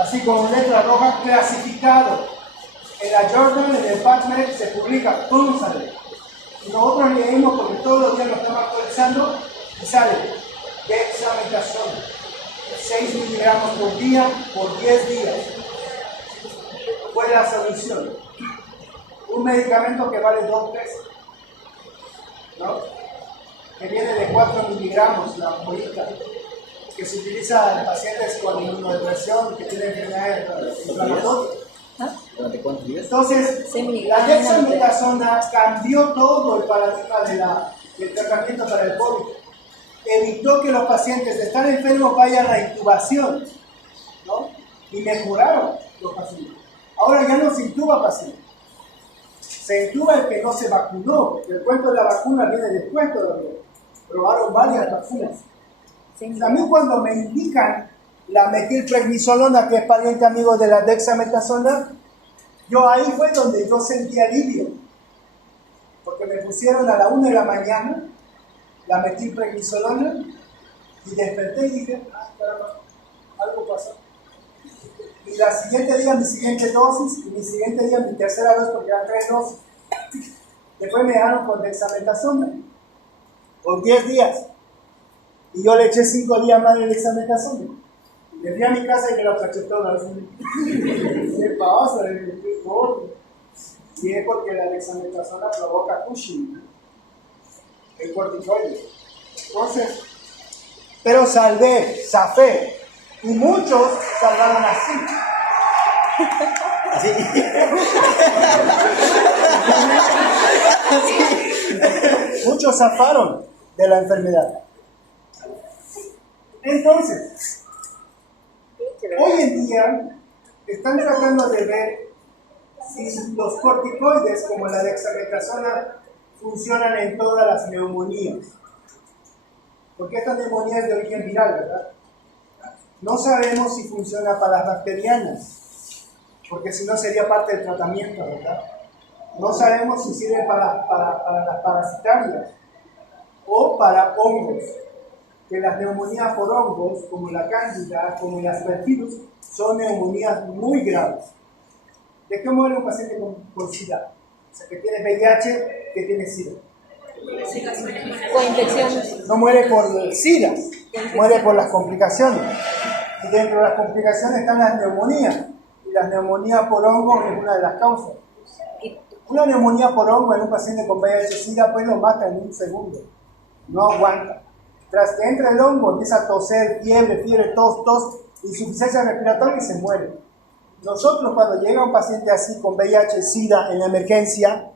así con letra roja, clasificado. En la Journal, en el PubMed, se publica, ¡pum! Sale. Y nosotros leemos porque todos los días lo estamos actualizando y sale. Dexametasona, 6 miligramos por día por 10 días. Fue la solución. Un medicamento que vale 2 pesos, ¿no? Que viene de 4 miligramos, la bolita, que se utiliza en pacientes con inmunodepresión, que tienen enfermedades inflamatorias. ¿Durante cuántos días? Entonces, la dexametasona cambió todo el paradigma del tratamiento para el COVID. Evitó que los pacientes de estar enfermos vayan a intubación, ¿no? Y mejoraron los pacientes. Ahora ya no se intuba pacientes. Se intuba el que no se vacunó. El cuento de la vacuna viene después todavía. Probaron varias vacunas. A mí cuando me indican la metilprednisolona, que es pariente amigo de la dexametasona, yo ahí fue donde yo sentí alivio. Porque me pusieron a la 1 de la mañana la metilprednisolona y desperté y dije, caramba, algo pasó. Y la siguiente día mi siguiente dosis, y mi siguiente día mi tercera dosis, porque eran 3 dosis. Después me dejaron con dexametasona por 10 días. Y yo le eché 5 días más de dexametasona. Me fui a mi casa y me la cachetó así. ¿Qué pasa? Estoy gordo. Y es porque la dexametasona provoca Cushing, el corticoide. Entonces, pero zafé. Y muchos salvaron así. Muchos zafaron de la enfermedad. Entonces, hoy en día están tratando de ver si los corticoides como la dexametasona funcionan en todas las neumonías. Porque esta neumonía es de origen viral, ¿verdad? No sabemos si funciona para las bacterianas, porque si no sería parte del tratamiento, ¿verdad? No sabemos si sirve para las parasitarias o para hongos, que las neumonías por hongos, como la cándida, como el aspergillus, son neumonías muy graves. ¿De qué muere un paciente con SIDA? O sea, que tiene VIH, que tiene SIDA. Con infecciones. No muere por el SIDA, muere por las complicaciones. Y dentro de las complicaciones están las neumonías. Y las neumonías por hongo es una de las causas. Una neumonía por hongo en un paciente con VIH-Sida pues lo mata en un segundo. No aguanta. Tras que entra el hongo, empieza a toser, fiebre, tos, insuficiencia respiratoria y se muere. Nosotros cuando llega un paciente así con VIH-Sida en la emergencia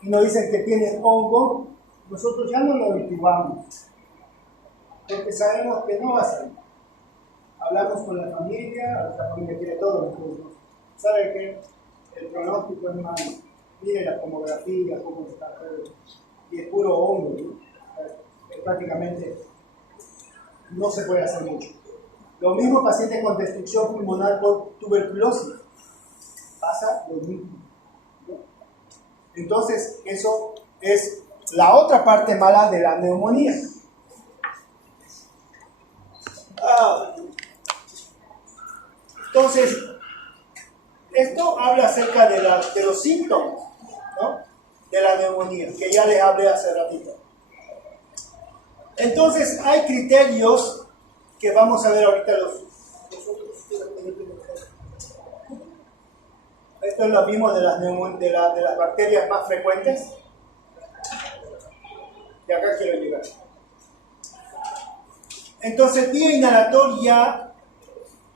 y nos dicen que tiene hongo, nosotros ya no lo intubamos. Porque sabemos que no va a salir. Hablamos con la familia quiere todo. ¿Sabe qué? El pronóstico es malo. Mire la tomografía, cómo está todo. Y es puro hongo, ¿no? Prácticamente no se puede hacer mucho. Lo mismo pacientes con destrucción pulmonar por tuberculosis. Pasa lo mismo, ¿no? Entonces, eso es la otra parte mala de la neumonía. Entonces, esto habla acerca de los síntomas, ¿no? De la neumonía, que ya les hablé hace ratito. Entonces, hay criterios que vamos a ver ahorita Esto es lo mismo de las bacterias más frecuentes. Y acá quiero llegar. Entonces, vía inhalatoria,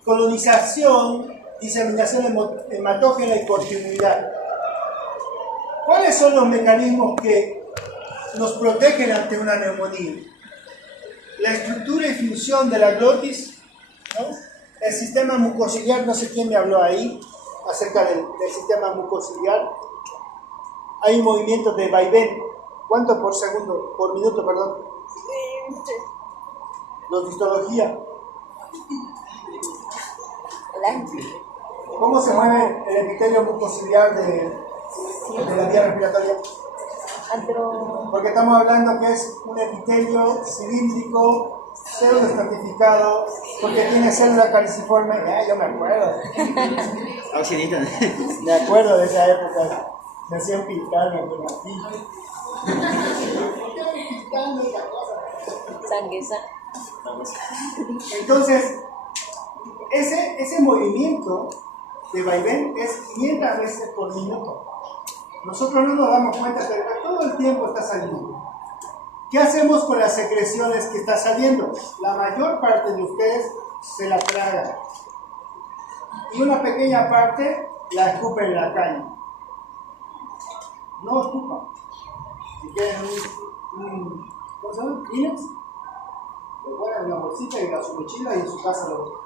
colonización, diseminación hematógena y continuidad. ¿Cuáles son los mecanismos que nos protegen ante una neumonía? La estructura y función de la glotis, ¿no? El sistema mucociliar, no sé quién me habló ahí acerca del sistema mucociliar. Hay movimientos de vaivén. ¿Cuánto por minuto, perdón? Los de histología. ¿Cómo se mueve el epitelio mucociliar de la vía respiratoria? Porque estamos hablando que es un epitelio cilíndrico, pseudoestratificado, porque tiene célula caliciforme. Yo me acuerdo. Me acuerdo de esa época. Me hacían pintarme con aquí. Entonces, ese movimiento de vaivén es 500 veces por minuto. Nosotros no nos damos cuenta, pero todo el tiempo está saliendo. ¿Qué hacemos con las secreciones que está saliendo? La mayor parte de ustedes se la tragan. Y una pequeña parte la escupen en la calle. No escupan. Si quieren ¿cómo se llama? ¿Kleenex? Lo ponen en una bolsita y a su mochila y en su casa lo...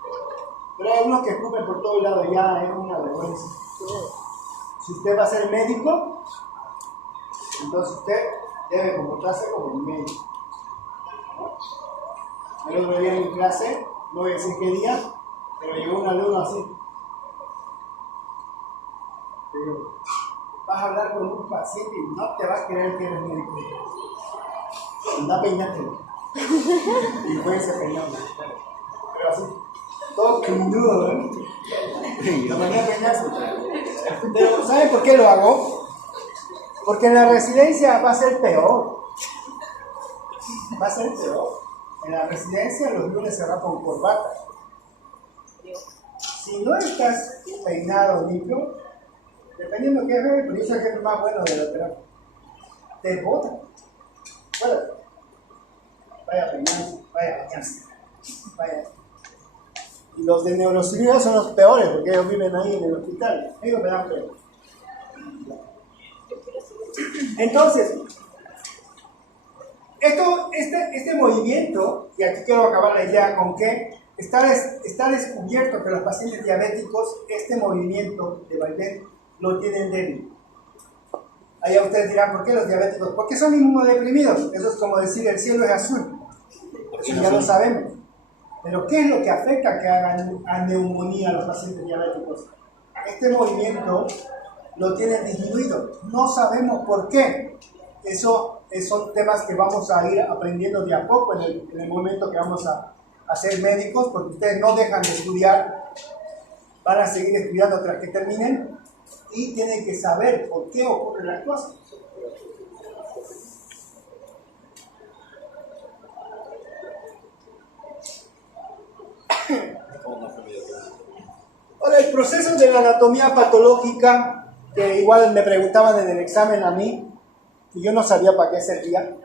Pero hay unos que escupen por todos lados, ya es una vergüenza. Si usted va a ser médico, entonces usted debe comportarse como un médico, ¿no? El otro día en mi clase, no voy a decir qué día, pero llegó un alumno así. Pero vas a hablar con un paciente y no te vas a creer que eres médico. Anda, peinátelo. Y puede ser peinado. Pero así, todo peludo, ¿eh? La manera de peinarse. Pero ¿saben por qué lo hago? Porque en la residencia va a ser peor. Va a ser peor. En la residencia los lunes se rapan con corbata. Si no estás peinado limpio, dependiendo de qué es, pero eso es el más bueno de la terapia. Te botan. Bueno, vaya a peinarse, vaya a bañarse. Vaya. Y los de neurocirugía son los peores porque ellos viven ahí en el hospital. Ellos me dan pena. Entonces, este movimiento, y aquí quiero acabar la idea con que está descubierto que los pacientes diabéticos, este movimiento de vaivén lo tienen débil. Allá ustedes dirán, ¿por qué los diabéticos? Porque son inmunodeprimidos. Eso es como decir el cielo es azul. Eso ya lo sabemos. Pero ¿qué es lo que afecta que hagan a neumonía a los pacientes diabéticos? Este movimiento lo tienen disminuido. No sabemos por qué. Eso son temas que vamos a ir aprendiendo de a poco en el momento que vamos a ser médicos, porque ustedes no dejan de estudiar, van a seguir estudiando tras que terminen y tienen que saber por qué ocurren las cosas. Ahora, el proceso de la anatomía patológica, que igual me preguntaban en el examen a mí, y yo no sabía para qué servía,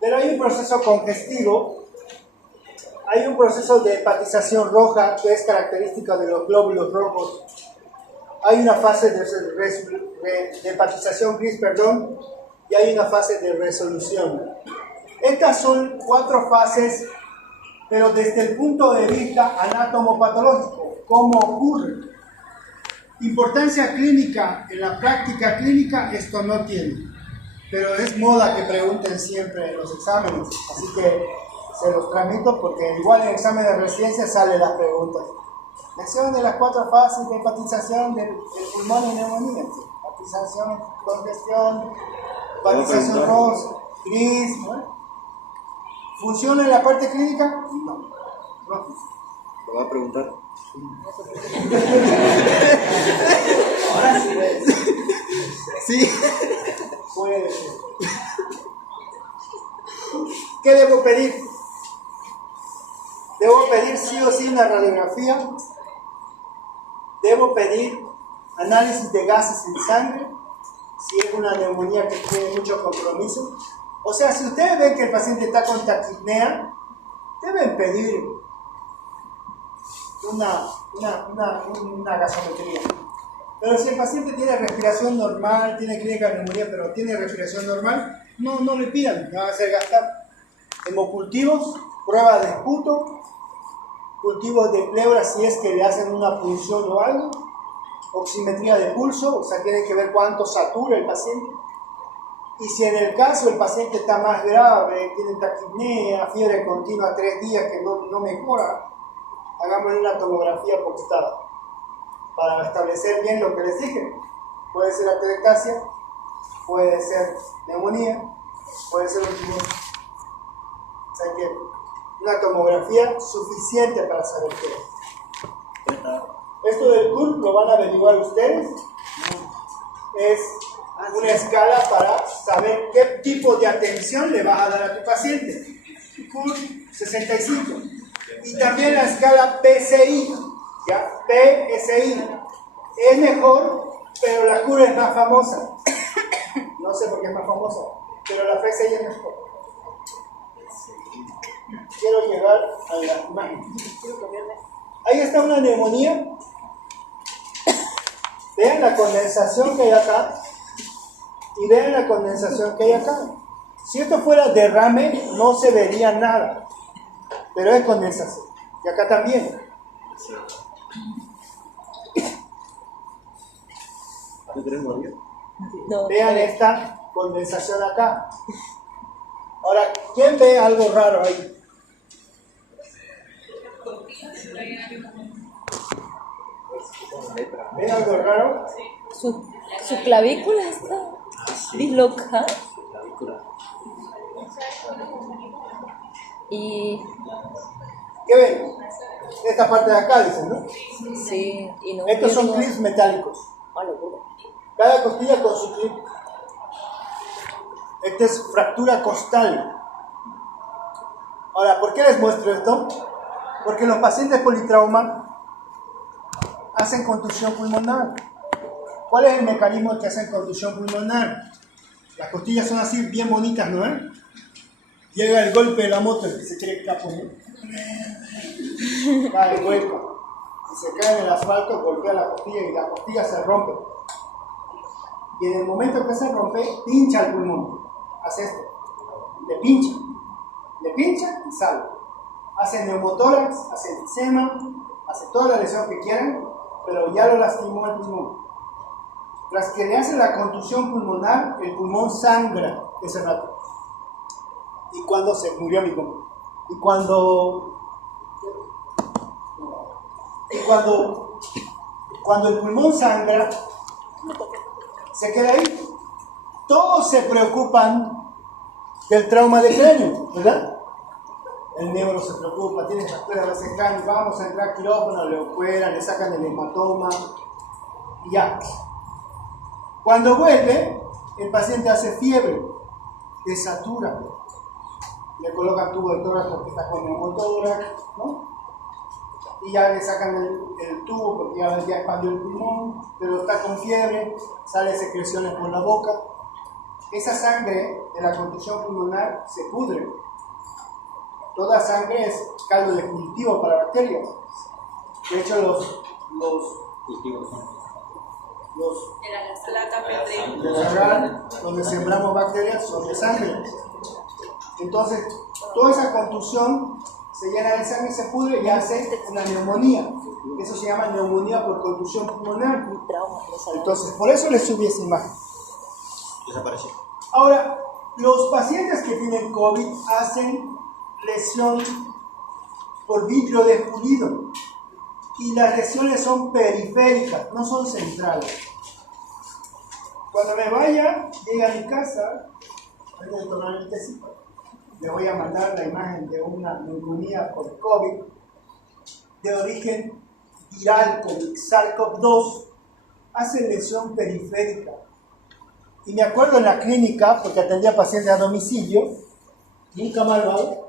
pero hay un proceso congestivo, hay un proceso de hepatización roja que es característico de los glóbulos rojos, hay una fase de hepatización gris, y hay una fase de resolución. Estas son 4 fases, pero desde el punto de vista anatomopatológico, ¿cómo ocurre? Importancia clínica, en la práctica clínica esto no tiene, pero es moda que pregunten siempre en los exámenes, así que se los transmito porque igual en el examen de residencia salen las preguntas. Mención de las 4 fases de hepatización del pulmón y neumonía: hepatización, congestión, hepatización roja, gris, ¿no? ¿Funciona en la parte clínica? No. ¿Te va a preguntar? Ahora sí ves. Sí. Puede ser. ¿Qué debo pedir? Debo pedir sí o sí una radiografía. Debo pedir análisis de gases en sangre, si es una neumonía que tiene mucho compromiso. O sea, si ustedes ven que el paciente está con taquipnea, deben pedir una gasometría. Pero si el paciente tiene respiración normal, tiene clínica de neumonía, pero tiene respiración normal, no le pidan, no van a hacer gastar. Hemocultivos, prueba de esputo, cultivos de pleura si es que le hacen una punción o algo, oximetría de pulso, o sea, tienen que ver cuánto satura el paciente. Y si en el caso el paciente está más grave, tiene taquipnea, fiebre continua 3 días que no mejora, hagámosle una tomografía postada para establecer bien lo que les dije. Puede ser atelectasia, puede ser neumonía, puede ser un tumor. O sea que una tomografía suficiente para saber qué es. Esto del CURP lo van a averiguar ustedes. Es una escala para saber qué tipo de atención le vas a dar a tu paciente. CURP 65. Y también la escala PSI, ¿ya? PSI. Es mejor, pero la CURP es más famosa. No sé por qué es más famosa, pero la PSI es mejor. Quiero llegar a la imagen. Ahí está una neumonía. Vean la condensación que hay acá y vean la condensación que hay acá. Si esto fuera derrame, no se vería nada, pero es condensación. Y acá también. No. Vean esta condensación acá. Ahora, ¿quién ve algo raro ahí? ¿Ven algo raro? Su clavícula está dislocada. Y ¿Qué ven? Esta parte de acá, dicen, ¿no? sí, y no. Estos son clips metálicos. Ah, locura. Cada costilla con su clip. Esta es fractura costal. Ahora, ¿por qué les muestro esto? Porque los pacientes politrauma hacen contusión pulmonar. ¿Cuál es el mecanismo que hacen contusión pulmonar? Las costillas son así, bien bonitas, ¿no? Llega el golpe de la moto, el que se quiere capo, ¿no? Cae el hueco. Y se cae en el asfalto, golpea la costilla y la costilla se rompe. Y en el momento que se rompe, pincha el pulmón. Hace esto. Le pincha y sale. Hace neumotórax, hace enfisema, hace toda la lesión que quieran, pero ya lo lastimó el pulmón. Tras que le hacen la contusión pulmonar, el pulmón sangra ese rato. Y cuando se murió mi compa. Y cuando el pulmón sangra, se queda ahí. Todos se preocupan del trauma de cráneo, ¿verdad? El neuro se preocupa, tiene fracturas de cráneo, vamos a entrar al quirófano, le operan, le sacan el hematoma y ya. Cuando vuelve, el paciente hace fiebre, desatura, le colocan tubo de tórax porque está con neumotórax, ¿no? Y ya le sacan el tubo porque ya expandió el pulmón, pero está con fiebre, sale secreciones por la boca. Esa sangre de la contusión pulmonar se pudre. Toda sangre es caldo de cultivo para bacterias. De hecho, los de la hogar donde sembramos bacterias son de sangre. Entonces, toda esa contusión se llena de sangre, se pudre y hace una neumonía. Eso se llama neumonía por contusión pulmonar. Entonces, por eso les subí esa imagen. Desapareció. Ahora, los pacientes que tienen COVID hacen lesión por vidrio despulido y las lesiones son periféricas, no son centrales. Cuando me vaya, llegue a mi casa, antes de tomar el tecito, le voy a mandar la imagen de una neumonía por COVID de origen viral con SARS-CoV-2, hace lesión periférica. Y me acuerdo en la clínica, porque atendía pacientes a domicilio, nunca malvado,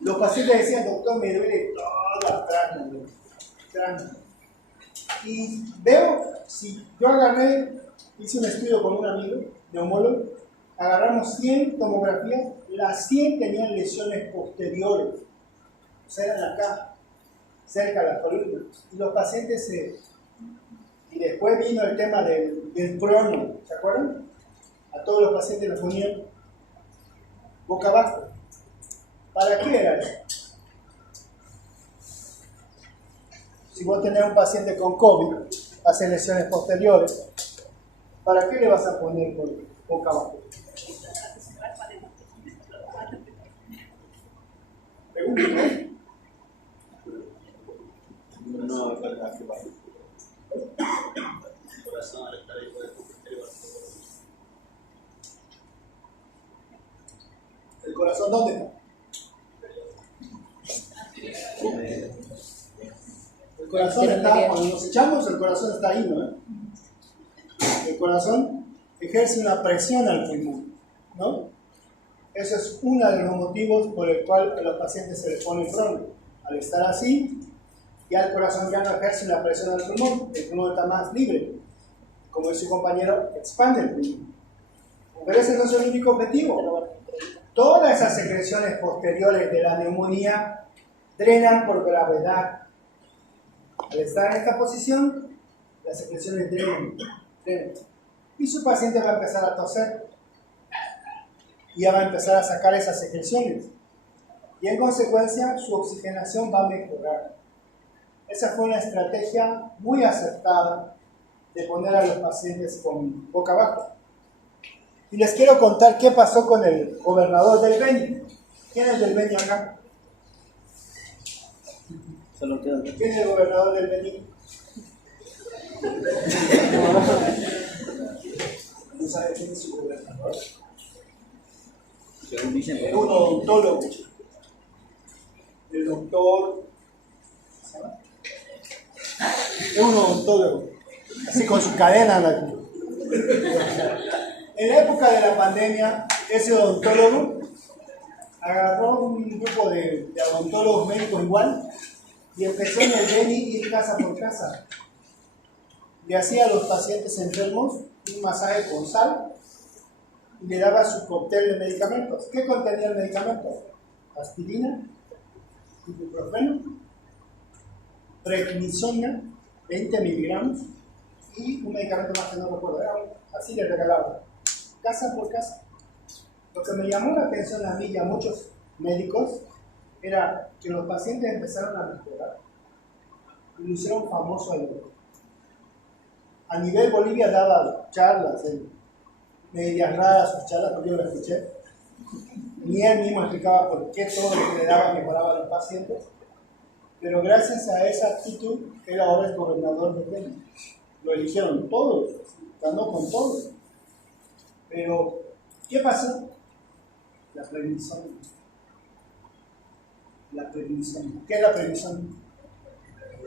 los pacientes decían, doctor, me duele toda tránsito. Y veo, si yo hice un estudio con un amigo, neumólogo, agarramos 100 tomografías, las 100 tenían lesiones posteriores, o sea, eran acá, cerca de la columna. Y los pacientes Y después vino el tema del prono, ¿se acuerdan? A todos los pacientes los ponían boca abajo. ¿Para qué era eso? Si vos tenés un paciente con COVID, hace lesiones posteriores, ¿para qué le vas a poner boca abajo? Pregúntame. No, ¿verdad? ¿Qué pasa? ¿El corazón dónde está? El corazón está, cuando nos echamos, el corazón está ahí, ¿no? El corazón ejerce una presión al pulmón, ¿no? Ese es uno de los motivos por el cual a los pacientes se les pone prono. Al estar así, ya el corazón ya no ejerce una presión al pulmón, el pulmón está más libre. Como dice su compañero, expande el pulmón. Pero ese no es el único objetivo. Todas esas secreciones posteriores de la neumonía drenan por gravedad. Al estar en esta posición, las secreciones drenan. Y su paciente va a empezar a toser. Y ya va a empezar a sacar esas secreciones. Y en consecuencia, su oxigenación va a mejorar. Esa fue una estrategia muy acertada de poner a los pacientes con boca abajo. Y les quiero contar qué pasó con el gobernador del Beni. ¿Quién es del Beni acá? ¿Quién es el gobernador del Beni? ¿No sabe quién es su gobernador? Es un odontólogo. El doctor... Es un odontólogo. Así con su cadena. En la época de la pandemia, ese odontólogo agarró un grupo de odontólogos médicos igual y empezó en el Beni ir casa por casa. Le hacía a los pacientes enfermos un masaje con sal y le daba su cóctel de medicamentos. ¿Qué contenía el medicamento? Aspirina, ibuprofeno, prednisona, 20 miligramos y un medicamento más que no recuerdo. Así le regalaba, casa por casa. Lo que me llamó la atención a mí y a muchos médicos era que los pacientes empezaron a mejorar y lo hicieron famoso a nivel Bolivia. Daba charlas, medias raras sus charlas, porque yo las escuché, Ni él mismo explicaba por qué todo lo que le daba mejoraba a los pacientes. Pero gracias a esa actitud, él ahora es gobernador de Delhi. Lo eligieron todos, ganó con todos. Pero, ¿qué pasó? La previsión. La previsión. ¿Qué es la previsión?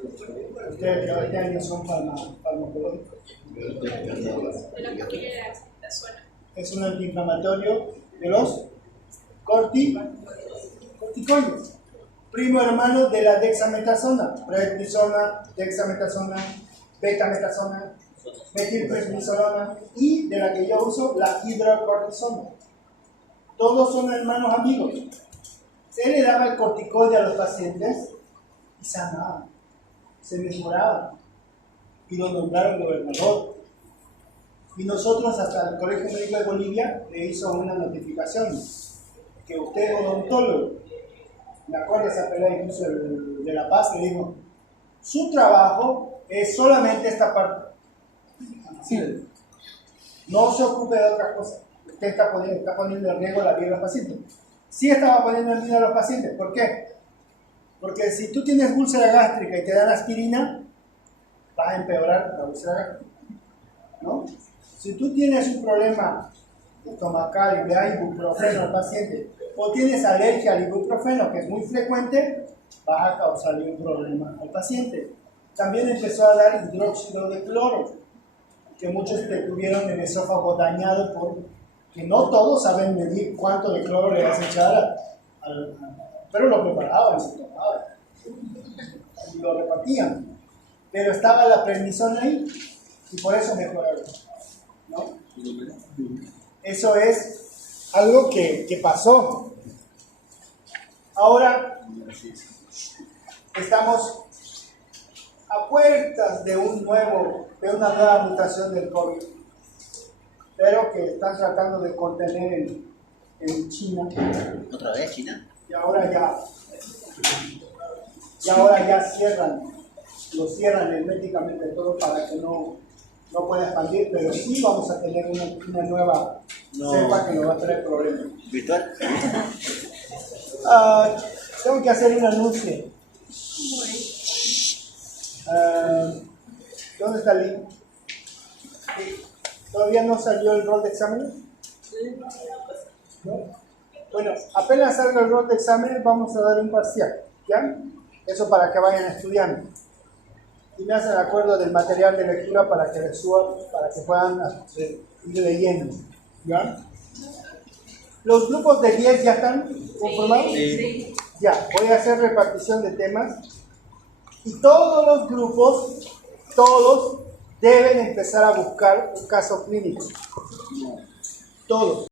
Ustedes que este año son farmacológicos. Es un antiinflamatorio de los corticoides. Primo hermano de la dexametasona, prednisona, dexametasona, betametasona, metilprednisolona y de la que yo uso, la hidrocortisona. Todos son hermanos amigos. Se le daba el corticoide a los pacientes y sanaban, se mejoraban y lo nombraron gobernador. Y nosotros hasta el Colegio Médico de Bolivia le hizo una notificación que usted es odontólogo. Me acuerdo esa pelea incluso de La Paz, que dijo, su trabajo es solamente esta parte. Sí. No se ocupe de otra cosa. Usted está poniendo en riesgo la vida de los pacientes. Sí estaba poniendo en riesgo a los pacientes. ¿Por qué? Porque si tú tienes úlcera gástrica y te dan aspirina, vas a empeorar la úlcera gástrica, ¿no? Si tú tienes un problema estomacal y le da ibuprofeno al paciente, o tienes alergia al ibuprofeno, que es muy frecuente, vas a causarle un problema al paciente. También empezó a dar hidróxido de cloro, que muchos tuvieron el esófago dañado porque no todos saben medir cuánto de cloro le vas a echar pero lo preparaban, se tomaban y lo repartían. Pero estaba la prednisona ahí y por eso mejoraron, ¿no? Eso es algo que pasó. Ahora estamos a puertas de una nueva mutación del COVID, pero que están tratando de contener en China. ¿Otra vez China? Y ahora ya lo cierran herméticamente todo para que no pueda expandir, pero sí vamos a tener una nueva cepa que nos va a traer problemas. ¿Virtual? Tengo que hacer un anuncio. ¿Dónde está el link? ¿Todavía no salió el rol de exámenes? ¿No? Bueno, apenas salga el rol de exámenes vamos a dar un parcial, ¿ya? Eso para que vayan estudiando. Y me hacen acuerdo del material de lectura para que les suba, para que puedan ir leyendo, ¿ya? ¿Los grupos de 10 ya están conformados? Sí. Ya, voy a hacer repartición de temas. Y todos los grupos, todos deben empezar a buscar un caso clínico. Todos.